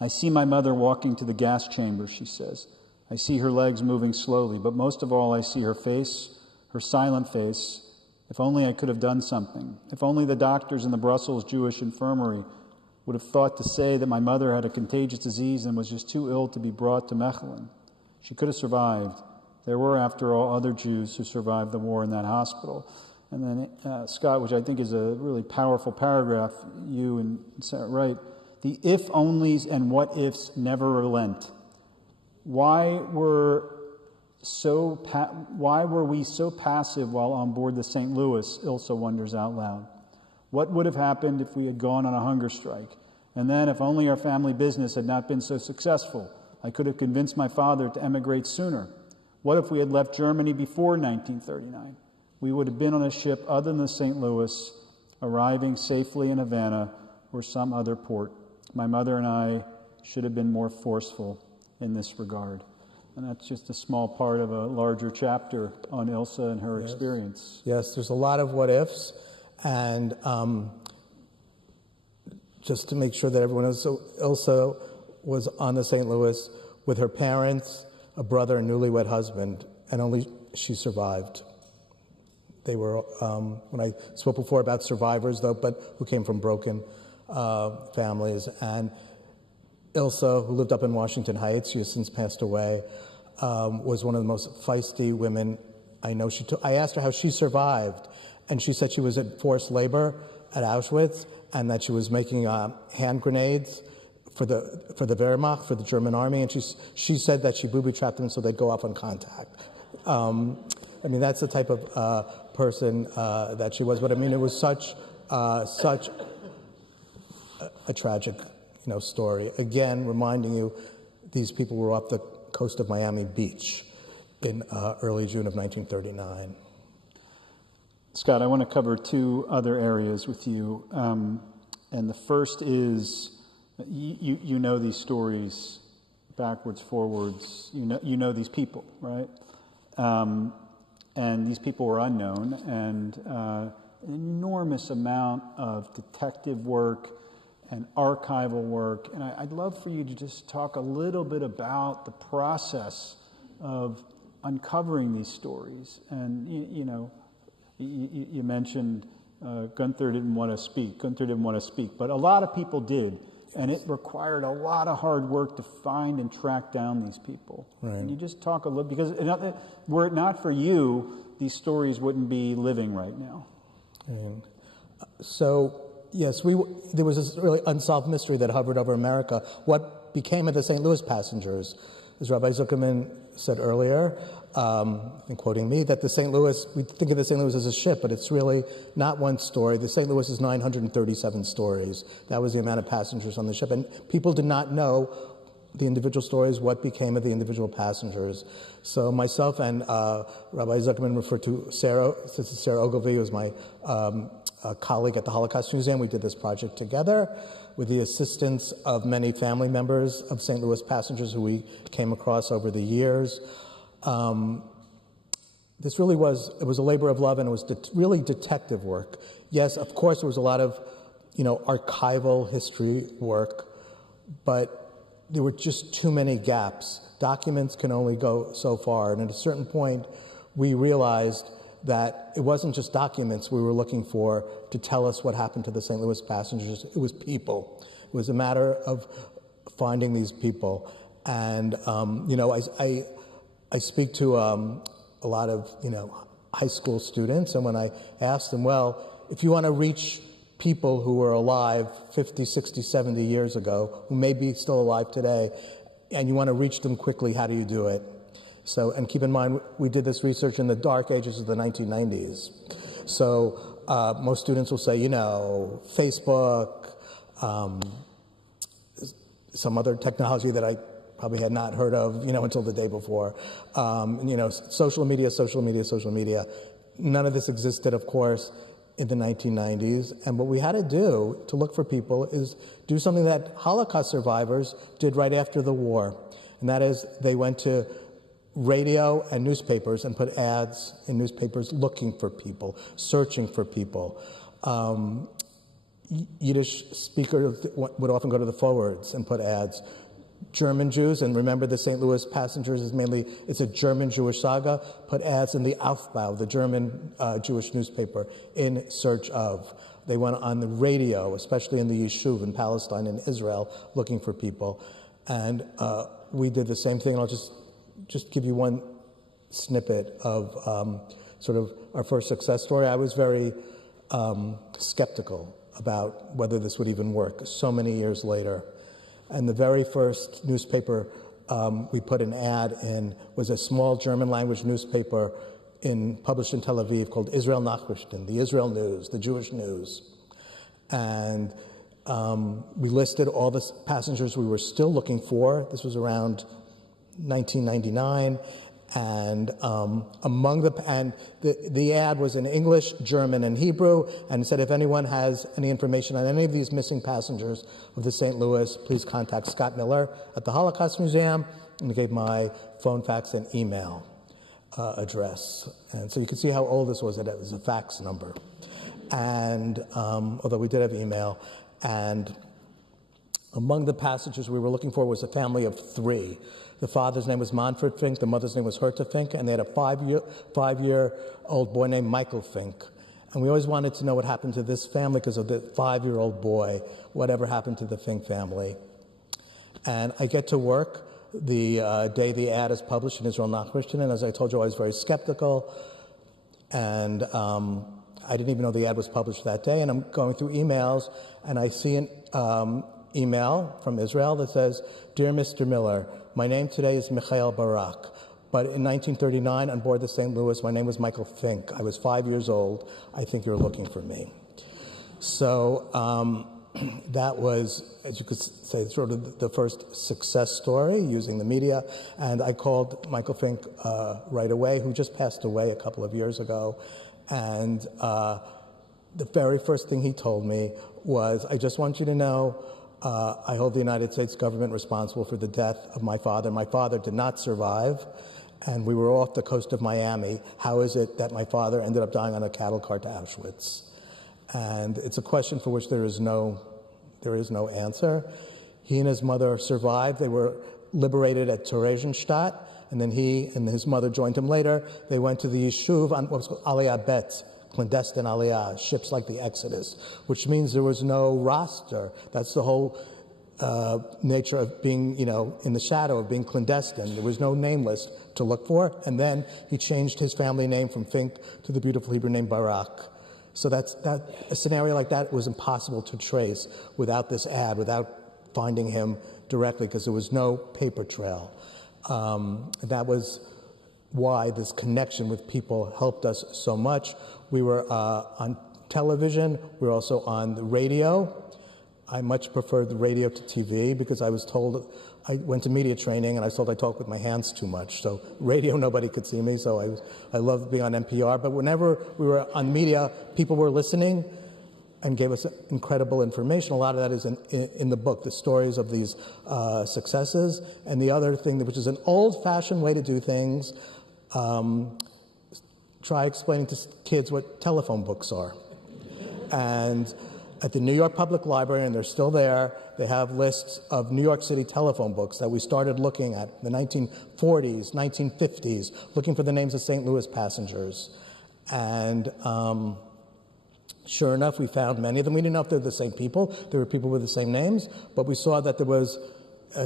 I see my mother walking to the gas chamber, she says. I see her legs moving slowly, but most of all I see her face, her silent face. If only I could have done something. If only the doctors in the Brussels Jewish infirmary would have thought to say that my mother had a contagious disease and was just too ill to be brought to Mechelen. She could have survived. There were, after all, other Jews who survived the war in that hospital. And then, Scott, which I think is a really powerful paragraph, you and Sarah write, the if-onlys and what-ifs never relent. Why were we so passive while on board the St. Louis? Ilsa wonders out loud. What would have happened if we had gone on a hunger strike? And then, if only our family business had not been so successful, I could have convinced my father to emigrate sooner. What if we had left Germany before 1939? We would have been on a ship other than the St. Louis, arriving safely in Havana or some other port. My mother and I should have been more forceful in this regard. And that's just a small part of a larger chapter on Ilsa and her experience. Yes, there's a lot of what ifs. And just to make sure that everyone knows, so Ilsa was on the St. Louis with her parents, a brother, and newlywed husband, and only she survived. They were, when I spoke before about survivors, though, but who came from broken families. And Ilsa, who lived up in Washington Heights, she has since passed away, was one of the most feisty women I know. I asked her how she survived, and she said she was at forced labor at Auschwitz, and that she was making hand grenades for the Wehrmacht, for the German army, and she said that she booby-trapped them so they'd go off on contact. I mean, that's the type of person that she was. But I mean, it was such a tragic, story. Again, reminding you, these people were off the coast of Miami Beach in early June of 1939. Scott, I want to cover two other areas with you. And the first is, you know these stories backwards, forwards. You know these people, right? And these people were unknown, and an enormous amount of detective work and archival work. And I'd love for you to just talk a little bit about the process of uncovering these stories. And, you mentioned Gunther didn't want to speak. But a lot of people did. And it required a lot of hard work to find and track down these people. Right. And you just talk a little, because were it not for you, these stories wouldn't be living right now. And so, yes, there was this really unsolved mystery that hovered over America. What became of the St. Louis passengers? As Rabbi Zuckerman said earlier, in quoting me, that we think of the St. Louis as a ship, but it's really not one story. The St. Louis is 937 stories. That was the amount of passengers on the ship. And people did not know the individual stories, what became of the individual passengers. So myself and Rabbi Zuckerman referred to Sarah Ogilvie, who was my colleague at the Holocaust Museum. We did this project together with the assistance of many family members of St. Louis passengers who we came across over the years. This really was a labor of love, and it was really detective work. Yes, of course, there was a lot of, archival history work, but there were just too many gaps. Documents can only go so far, and at a certain point, we realized that it wasn't just documents we were looking for to tell us what happened to the St. Louis passengers. It was people. It was a matter of finding these people. And, I speak to a lot of, high school students, and when I ask them, well, if you want to reach people who were alive 50, 60, 70 years ago, who may be still alive today, and you want to reach them quickly, how do you do it? So, and keep in mind, we did this research in the dark ages of the 1990s. So most students will say, Facebook, some other technology that I probably had not heard of, until the day before. Social media. None of this existed, of course, in the 1990s. And what we had to do to look for people is do something that Holocaust survivors did right after the war. And that is, they went to radio and newspapers and put ads in newspapers looking for people, searching for people. Yiddish speakers would often go to the forwards and put ads. German Jews, and remember the St. Louis passengers it's a German Jewish saga, put ads in the Aufbau, the German Jewish newspaper, in search of. They went on the radio, especially in the Yishuv in Palestine and Israel, looking for people. And we did the same thing, and I'll just give you one snippet of sort of our first success story. I was very skeptical about whether this would even work so many years later. And the very first newspaper we put an ad in, was a small German language newspaper published in Tel Aviv called Israel Nachrichten, the Israel News, the Jewish News. And we listed all the passengers we were still looking for. This was around 1999. And the ad was in English, German, and Hebrew, and said if anyone has any information on any of these missing passengers of the St. Louis, please contact Scott Miller at the Holocaust Museum, and gave my phone, fax, and email address. And so you can see how old this was. It was a fax number. And although we did have email, and among the passengers we were looking for was a family of 3. The father's name was Manfred Fink, the mother's name was Herta Fink, and they had a 5-year-old boy named Michael Fink. And we always wanted to know what happened to this family because of the 5-year-old boy, whatever happened to the Fink family. And I get to work the day the ad is published in Israel Nachrichten, and as I told you, I was very skeptical, and I didn't even know the ad was published that day, and I'm going through emails, and I see an email from Israel that says, "Dear Mr. Miller, my name today is Michael Barak, but in 1939 on board the St. Louis, my name was Michael Fink. I was 5 years old. I think you're looking for me." So that was, as you could say, sort of the first success story using the media. And I called Michael Fink right away, who just passed away a couple of years ago. And the very first thing he told me was, "I just want you to know I hold the United States government responsible for the death of my father. My father did not survive, and we were off the coast of Miami. How is it that my father ended up dying on a cattle cart to Auschwitz?" And it's a question for which there is no answer. He and his mother survived. They were liberated at Theresienstadt, and then he and his mother joined him later. They went to the Yishuv on what was called Aliyah Bet, clandestine Aliyah, ships like the Exodus, which means there was no roster. That's the whole nature of being, in the shadow of being clandestine. There was no name list to look for. And then he changed his family name from Fink to the beautiful Hebrew name Barak. So a scenario like that was impossible to trace without this ad, without finding him directly, because there was no paper trail. That was why this connection with people helped us so much. We were on television. We were also on the radio. I much preferred the radio to TV because I was told, I went to media training and I was told I talk with my hands too much. So radio, nobody could see me, so I loved being on NPR. But whenever we were on media, people were listening and gave us incredible information. A lot of that is in the book, the stories of these successes. And the other thing, which is an old-fashioned way to do things, try explaining to kids what telephone books are. And at the New York Public Library, and they're still there, they have lists of New York City telephone books that we started looking at in the 1940s, 1950s, looking for the names of St. Louis passengers. And sure enough, we found many of them. We didn't know if they're the same people. There were people with the same names, but we saw that there was,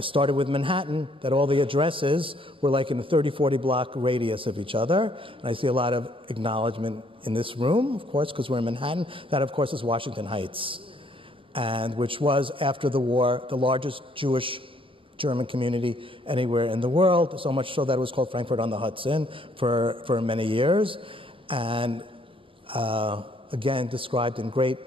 started with Manhattan, that all the addresses were like in a 30, 40 block radius of each other. And I see a lot of acknowledgement in this room, of course, because we're in Manhattan. That, of course, is Washington Heights, and which was, after the war, the largest Jewish German community anywhere in the world, so much so that it was called Frankfurt on the Hudson for many years. And again, described in great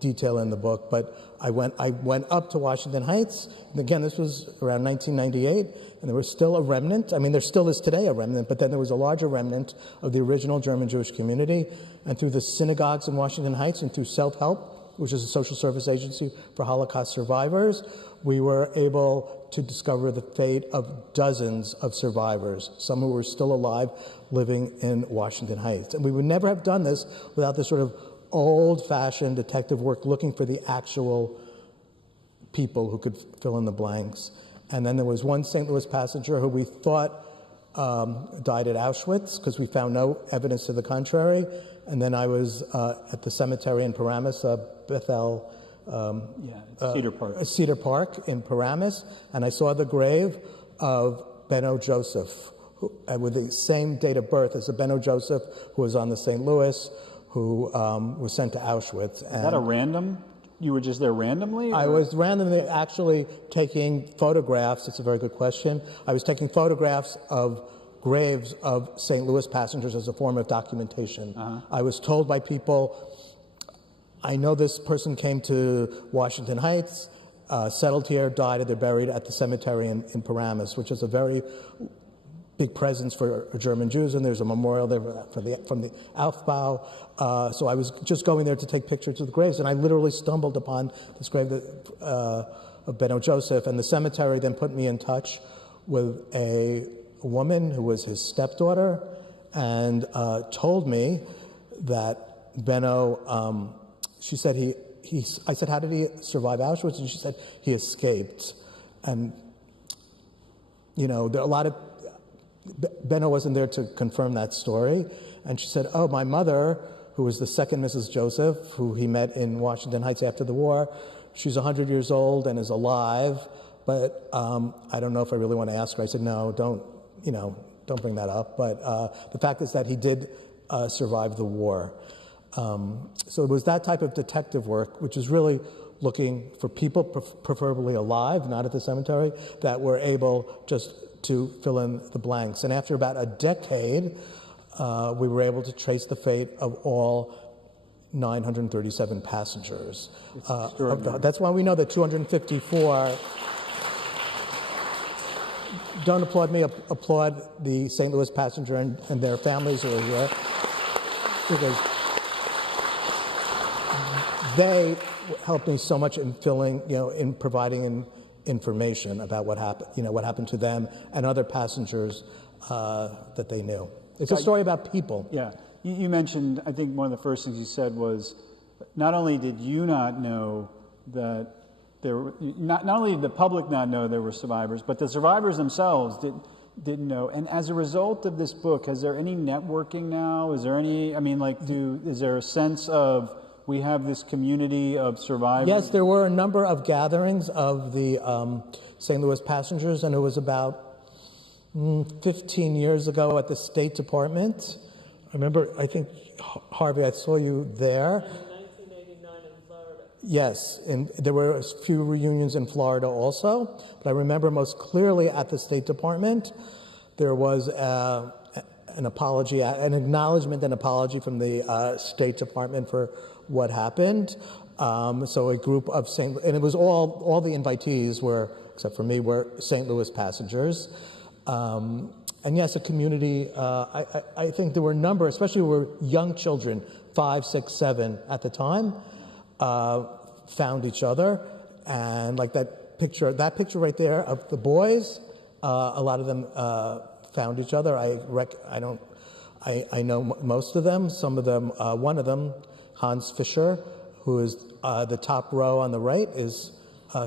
detail in the book, but I went up to Washington Heights, and again, this was around 1998, and there was still a remnant. I mean, there still is today a remnant, but then there was a larger remnant of the original German Jewish community, and through the synagogues in Washington Heights and through Self-Help, which is a social service agency for Holocaust survivors, we were able to discover the fate of dozens of survivors, some who were still alive living in Washington Heights. And we would never have done this without this sort of old-fashioned detective work looking for the actual people who could fill in the blanks. And then there was one St. Louis passenger who we thought died at Auschwitz because we found no evidence to the contrary. And then I was at the cemetery in Paramus, Bethel, Cedar Park in Paramus, and I saw the grave of Benno Joseph, with the same date of birth as the Benno Joseph who was on the St. Louis, who was sent to Auschwitz. Is that a random you were just there randomly? Or? I was randomly actually taking photographs. It's a very good question. I was taking photographs of graves of St. Louis passengers as a form of documentation. I was told by people, I know this person came to Washington Heights, settled here, died, and they're buried at the cemetery in Paramus, which is a very big presence for German Jews, and there's a memorial there from the Aufbau. So I was just going there to take pictures of the graves, and I literally stumbled upon this grave of Benno Joseph, and the cemetery then put me in touch with a woman who was his stepdaughter, and told me that Benno, she said I said, how did he survive Auschwitz? And she said, he escaped. And, you know, there are a lot of, Benno wasn't there to confirm that story. And she said, oh, my mother, who was the second Mrs. Joseph, who he met in Washington Heights after the war, she's 100 years old and is alive, but I don't know if I really want to ask her. I said, no, don't bring that up. But the fact is that he did survive the war. So it was that type of detective work, which is really looking for people, preferably alive, not at the cemetery, that were able just to fill in the blanks. And after about a decade, we were able to trace the fate of all 937 passengers. That's why we know that 254... Don't applaud me, applaud the St. Louis passenger and their families who are here, because they helped me so much in filling, in providing information about what happened to them and other passengers that they knew. It's a story about people. Yeah. You mentioned, I think one of the first things you said was, not only did you not know that there were, not only did the public not know there were survivors, but the survivors themselves didn't know. And as a result of this book, is there any networking now? Is there any, is there a sense of, we have this community of survivors? Yes, there were a number of gatherings of the St. Louis passengers, and it was about 15 years ago at the State Department. I remember, I think, Harvey, I saw you there. In 1989 in Florida. Yes, and there were a few reunions in Florida also, but I remember most clearly at the State Department, there was an apology, an acknowledgement and apology from the State Department for what happened. So a group of and it was all the invitees were, except for me, were St. Louis passengers. And yes, a community, I think there were a number, especially were young children, 5, 6, 7 at the time, found each other. And like that picture right there of the boys, a lot of them found each other. I know most of them. Some of them, one of them, Hans Fischer, who is the top row on the right, is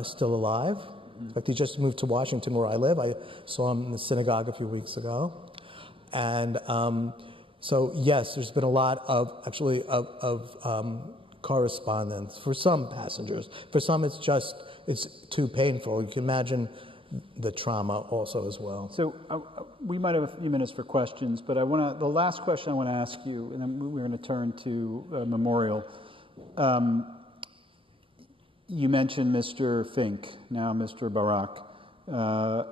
still alive. In fact, he just moved to Washington, where I live. I saw him in the synagogue a few weeks ago. And so, yes, there's been a lot of correspondence for some passengers. For some, it's too painful. You can imagine the trauma also as well. So we might have a few minutes for questions, but the last question I want to ask you, and then we're going to turn to memorial. You mentioned Mr. Fink, now Mr. Barak,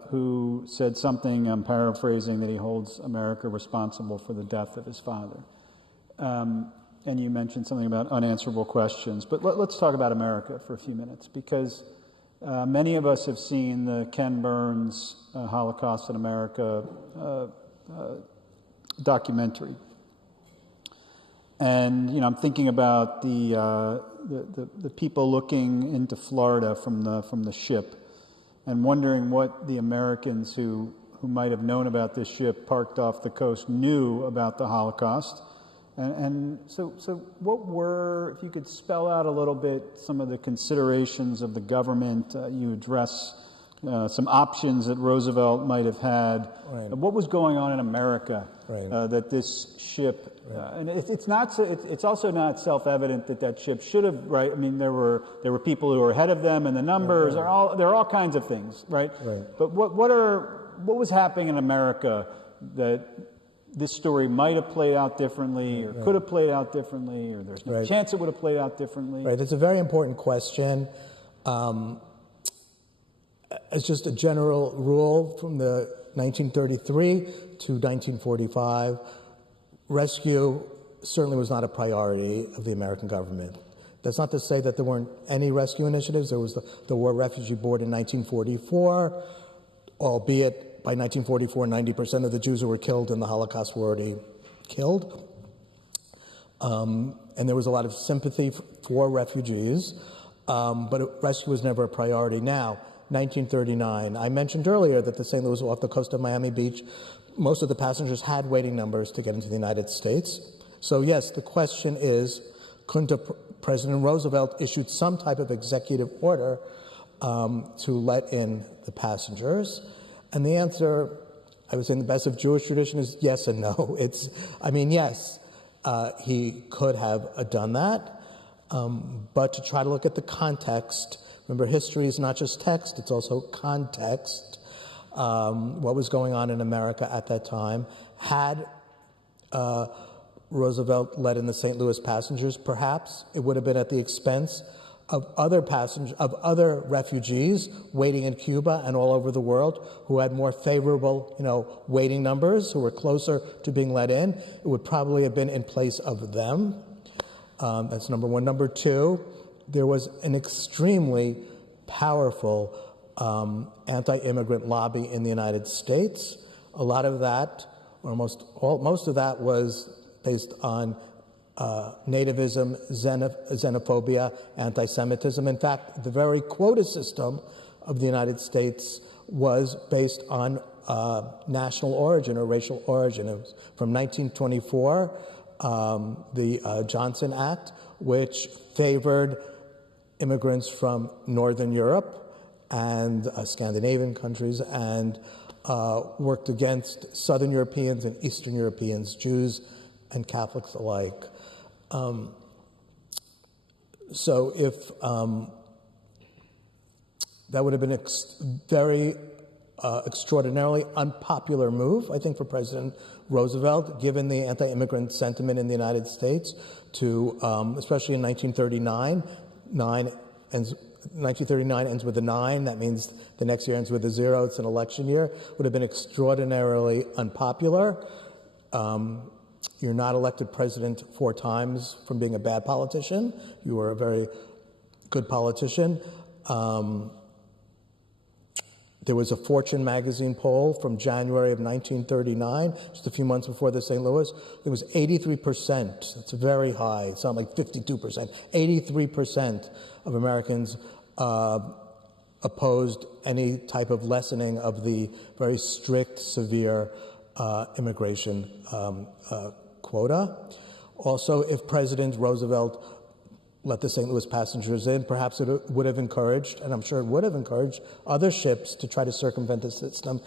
who said something, I'm paraphrasing, that he holds America responsible for the death of his father. And you mentioned something about unanswerable questions. But let's talk about America for a few minutes, because many of us have seen the Ken Burns Holocaust in America documentary. And, I'm thinking about the people looking into Florida from the ship and wondering what the Americans who might have known about this ship parked off the coast knew about the Holocaust. And so what were, if you could spell out a little bit some of the considerations of the government, you address some options that Roosevelt might have had. Right. What was going on in America right. That this ship, and it's also not self-evident that ship should have, right? I mean, there were people who were ahead of them, and the numbers there are all kinds of things, right? Right. But what was happening in America that this story might have played out differently, or could have played out differently, or there's no chance it would have played out differently? Right, it's a very important question. As just a general rule from the 1933 to 1945, rescue certainly was not a priority of the American government. That's not to say that there weren't any rescue initiatives. There was the War Refugee Board in 1944, albeit by 1944, 90% of the Jews who were killed in the Holocaust were already killed. And there was a lot of sympathy for refugees, but rescue was never a priority. Now, 1939, I mentioned earlier that the St. Louis off the coast of Miami Beach, most of the passengers had waiting numbers to get into the United States. So yes, the question is, couldn't President Roosevelt issued some type of executive order to let in the passengers? And the answer, I would say in the best of Jewish tradition, is yes and no. Yes, he could have done that, but to try to look at the context. Remember, history is not just text, it's also context. What was going on in America at that time? Had Roosevelt let in the St. Louis passengers, perhaps it would have been at the expense of other refugees waiting in Cuba and all over the world who had more favorable, waiting numbers, who were closer to being let in. It would probably have been in place of them. That's number one. Number two, there was an extremely powerful anti-immigrant lobby in the United States. A lot of that, or most of that, was based on nativism, xenophobia, anti-Semitism. In fact, the very quota system of the United States was based on national origin or racial origin. It was from 1924, the Johnson Act, which favored immigrants from Northern Europe and Scandinavian countries, and worked against Southern Europeans and Eastern Europeans, Jews and Catholics alike. So if that would have been a very extraordinarily unpopular move, I think, for President Roosevelt, given the anti-immigrant sentiment in the United States, to, especially in 1939, 1939 ends with a 9. That means the next year ends with a 0. It's an election year. Would have been extraordinarily unpopular. You're not elected president 4 times from being a bad politician. You were a very good politician. There was a Fortune magazine poll from January of 1939, just a few months before the St. Louis. It was 83%. That's very high. It's not like 52%. 83% of Americans opposed any type of lessening of the very strict, severe immigration quota. Also, if President Roosevelt let the St. Louis passengers in, perhaps it would have encouraged, and I'm sure it would have encouraged, other ships to try to circumvent the system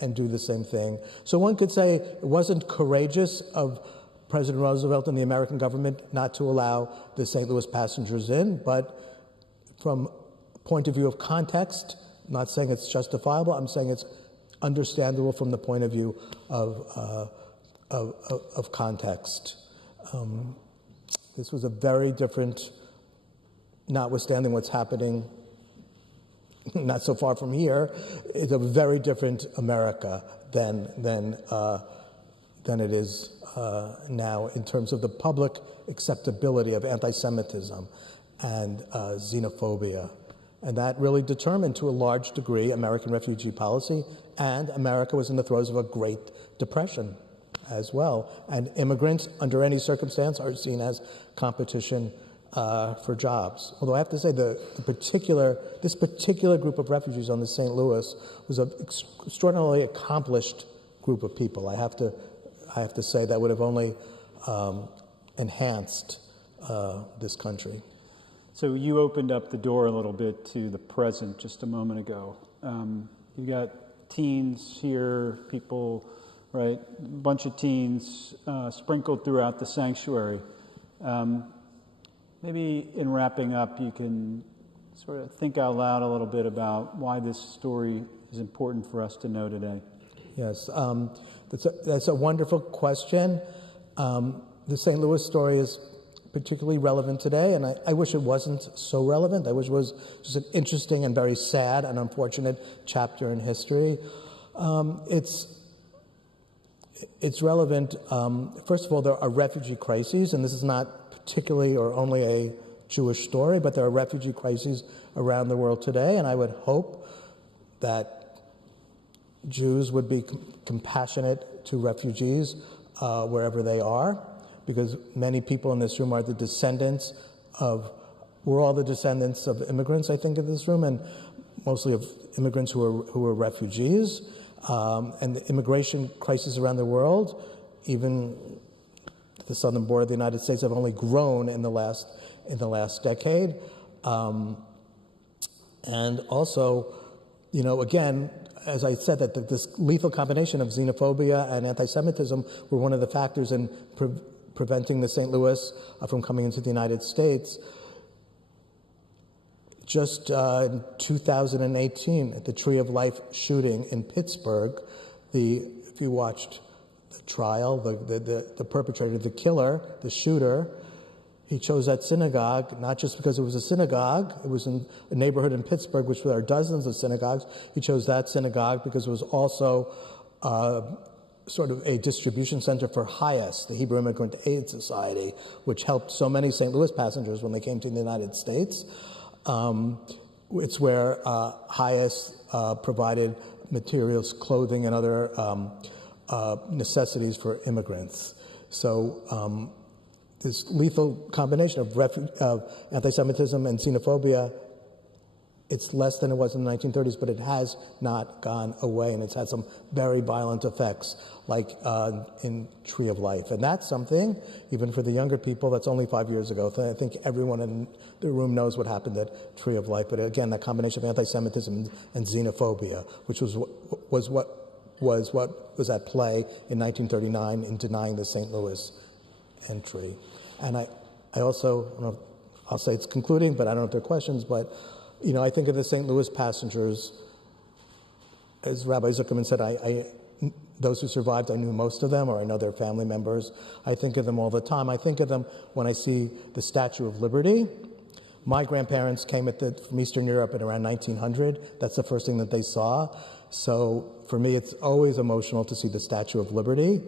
and do the same thing. So one could say it wasn't courageous of President Roosevelt and the American government not to allow the St. Louis passengers in, but from a point of view of context, I'm not saying it's justifiable, I'm saying it's understandable from the point of view of context. This was a very different, notwithstanding what's happening not so far from here, it's a very different America than it is now in terms of the public acceptability of anti-Semitism and xenophobia. And that really determined, to a large degree, American refugee policy, and America was in the throes of a Great Depression as well. And immigrants, under any circumstance, are seen as competition for jobs. Although I have to say this particular group of refugees on the St. Louis was an extraordinarily accomplished group of people. I have to say that would have only enhanced this country. So you opened up the door a little bit to the present just a moment ago. You got teens here, people, right? A bunch of teens sprinkled throughout the sanctuary. Maybe in wrapping up, you can sort of think out loud a little bit about why this story is important for us to know today. Yes. That's a wonderful question. The St. Louis story is particularly relevant today, and I wish it wasn't so relevant. I wish it was just an interesting and very sad and unfortunate chapter in history. It's relevant. First of all, there are refugee crises, and this is not particularly or only a Jewish story, but there are refugee crises around the world today, and I would hope that Jews would be compassionate to refugees wherever they are, because many people in this room are the descendants of, we're all the descendants of immigrants, I think, in this room, and mostly of immigrants who are refugees. And the immigration crisis around the world, even the southern border of the United States, have only grown in the last decade. And also, again, as I said, that this lethal combination of xenophobia and anti-Semitism were one of the factors in preventing the St. Louis from coming into the United States. Just in 2018, at the Tree of Life shooting in Pittsburgh, if you watched the trial, the perpetrator, the killer, the shooter, he chose that synagogue, not just because it was a synagogue. It was in a neighborhood in Pittsburgh, which there are dozens of synagogues. He chose that synagogue because it was also sort of a distribution center for HIAS, the Hebrew Immigrant Aid Society, which helped so many St. Louis passengers when they came to the United States. It's where HIAS provided materials, clothing, and other necessities for immigrants. So this lethal combination of anti-Semitism and xenophobia, it's less than it was in the 1930s, but it has not gone away, and it's had some very violent effects, like in Tree of Life. And that's something, even for the younger people, that's only 5 years ago. I think everyone in the room knows what happened at Tree of Life. But again, that combination of anti-Semitism and xenophobia, which was what was at play in 1939 in denying the St. Louis entry. And I also, I don't know, I'll say it's concluding, but I don't know if there are questions, but I think of the St. Louis passengers, as Rabbi Zuckerman said, those who survived, I knew most of them, or I know their family members. I think of them all the time. I think of them when I see the Statue of Liberty. My grandparents came from Eastern Europe in around 1900. That's the first thing that they saw. So for me, it's always emotional to see the Statue of Liberty.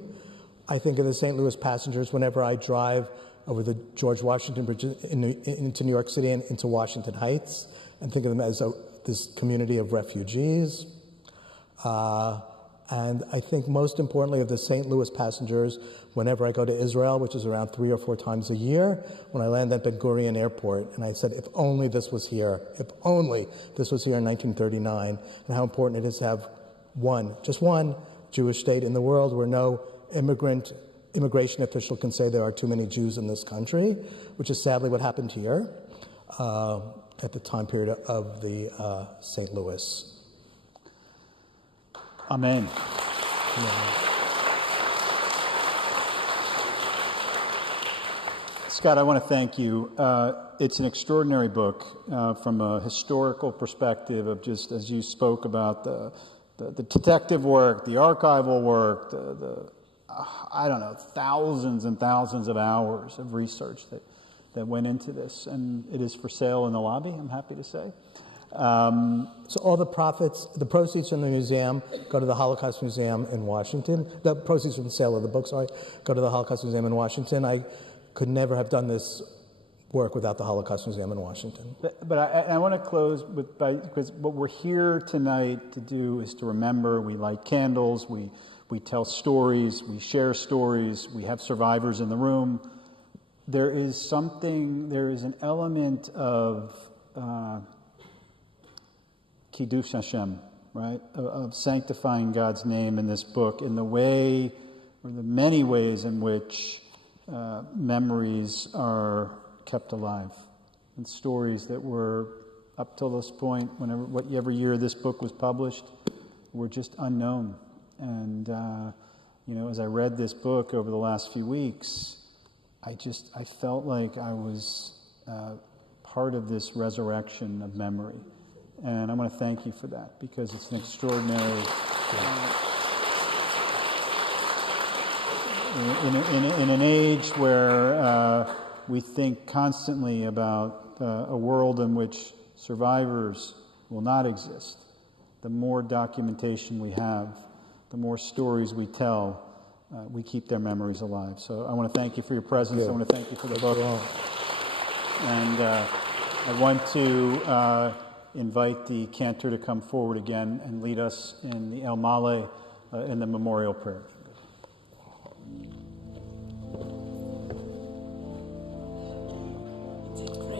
I think of the St. Louis passengers whenever I drive over the George Washington Bridge into New York City and into Washington Heights, and think of them as this community of refugees. And I think most importantly of the St. Louis passengers whenever I go to Israel, which is around 3 or 4 times a year, when I land at Ben Gurion Airport, and I said, if only this was here, if only this was here in 1939, and how important it is to have just one Jewish state in the world where no immigration official can say there are too many Jews in this country, which is sadly what happened here at the time period of the St. Louis. Amen. Scott, I want to thank you. It's an extraordinary book from a historical perspective of just, as you spoke about, the detective work, the archival work, I don't know, thousands and thousands of hours of research that went into this. And it is for sale in the lobby, I'm happy to say. So all the proceeds from the museum go to the Holocaust Museum in Washington. The proceeds from the sale of the book, go to the Holocaust Museum in Washington. I could never have done this work without the Holocaust Museum in Washington. But I want to close because what we're here tonight to do is to remember. We light candles, we tell stories, we share stories, we have survivors in the room. There is an element of Kiddush Hashem, right? Of sanctifying God's name in this book in the way, or the many ways in which memories are kept alive, and stories that were, up till this point, whatever year this book was published, were just unknown. And as I read this book over the last few weeks, I felt like I was part of this resurrection of memory. And I want to thank you for that, because it's an extraordinary... in an age where we think constantly about a world in which survivors will not exist, the more documentation we have, the more stories we tell, we keep their memories alive. So I want to thank you for your presence. I want to thank you for the book. And I want to invite the cantor to come forward again and lead us in the El Male, in the memorial prayer.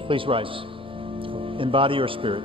Please rise, in body or spirit.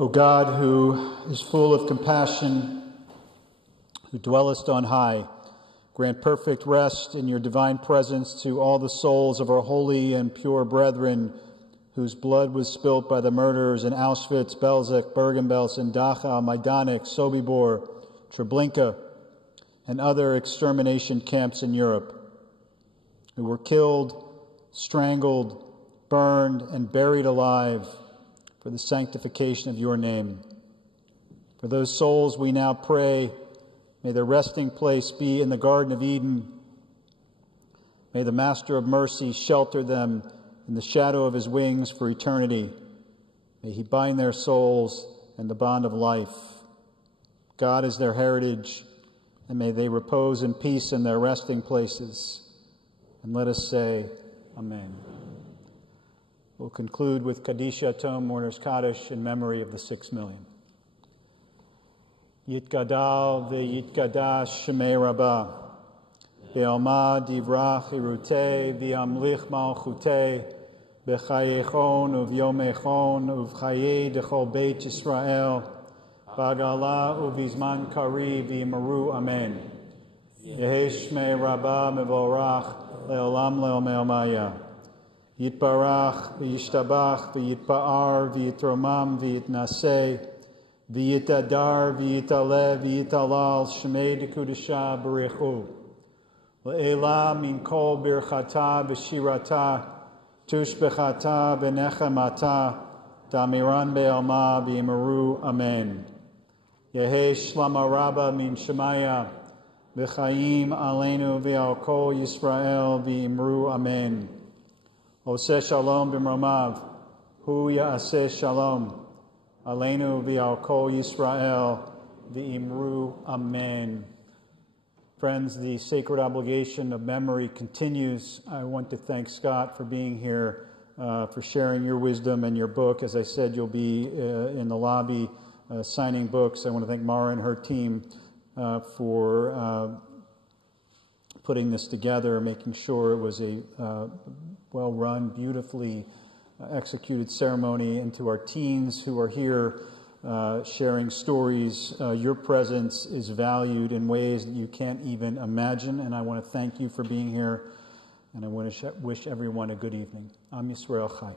O God, who is full of compassion, who dwellest on high, grant perfect rest in your divine presence to all the souls of our holy and pure brethren whose blood was spilt by the murderers in Auschwitz, Belzec, Bergen-Belsen, Dachau, Majdanek, Sobibor, Treblinka, and other extermination camps in Europe, who were killed, strangled, burned, and buried alive for the sanctification of your name. For those souls we now pray, may their resting place be in the Garden of Eden. May the Master of Mercy shelter them in the shadow of his wings for eternity. May he bind their souls in the bond of life. God is their heritage, and may they repose in peace in their resting places. And let us say, Amen. We'll conclude with Kaddish Yatom, Mourner's Kaddish, in memory of the 6 million. Yitgadal ve'yitgadash Shemei Rabbah, ve'alma divrach irutei, ve'amlich malchutei, b'chayechon uv'yomechon uv'chayei dechol Beit Yisrael, b'agala uv'izman kari v'yimaru Amen. Yehi Shmei Rabbah mevorach le'olam le'omei Yitbarach v'yishtabach v'yitpa'ar v'yitromam v'yitnaseh v'yitadar v'yitaleh v'yitalal shmei dekudesha b'rechu le'ela min kol birchata v'shirata tushbechata v'nechemata damiran be'alma v'yimaru Amen. Yehi shlama rabba min shemaya v'chaim aleinu v'al kol Yisrael v'yimaru Amen. Oseh shalom b'mromav, hu ya'aseh shalom, aleinu v'al kol Yisrael v'imru Amen. Friends, the sacred obligation of memory continues. I want to thank Scott for being here, for sharing your wisdom and your book. As I said, you'll be in the lobby signing books. I want to thank Mara and her team for putting this together, making sure it was a well-run, beautifully executed ceremony, and to our teens who are here sharing stories. Your presence is valued in ways that you can't even imagine, and I want to thank you for being here, and I want to wish everyone a good evening. Am Yisrael Chai.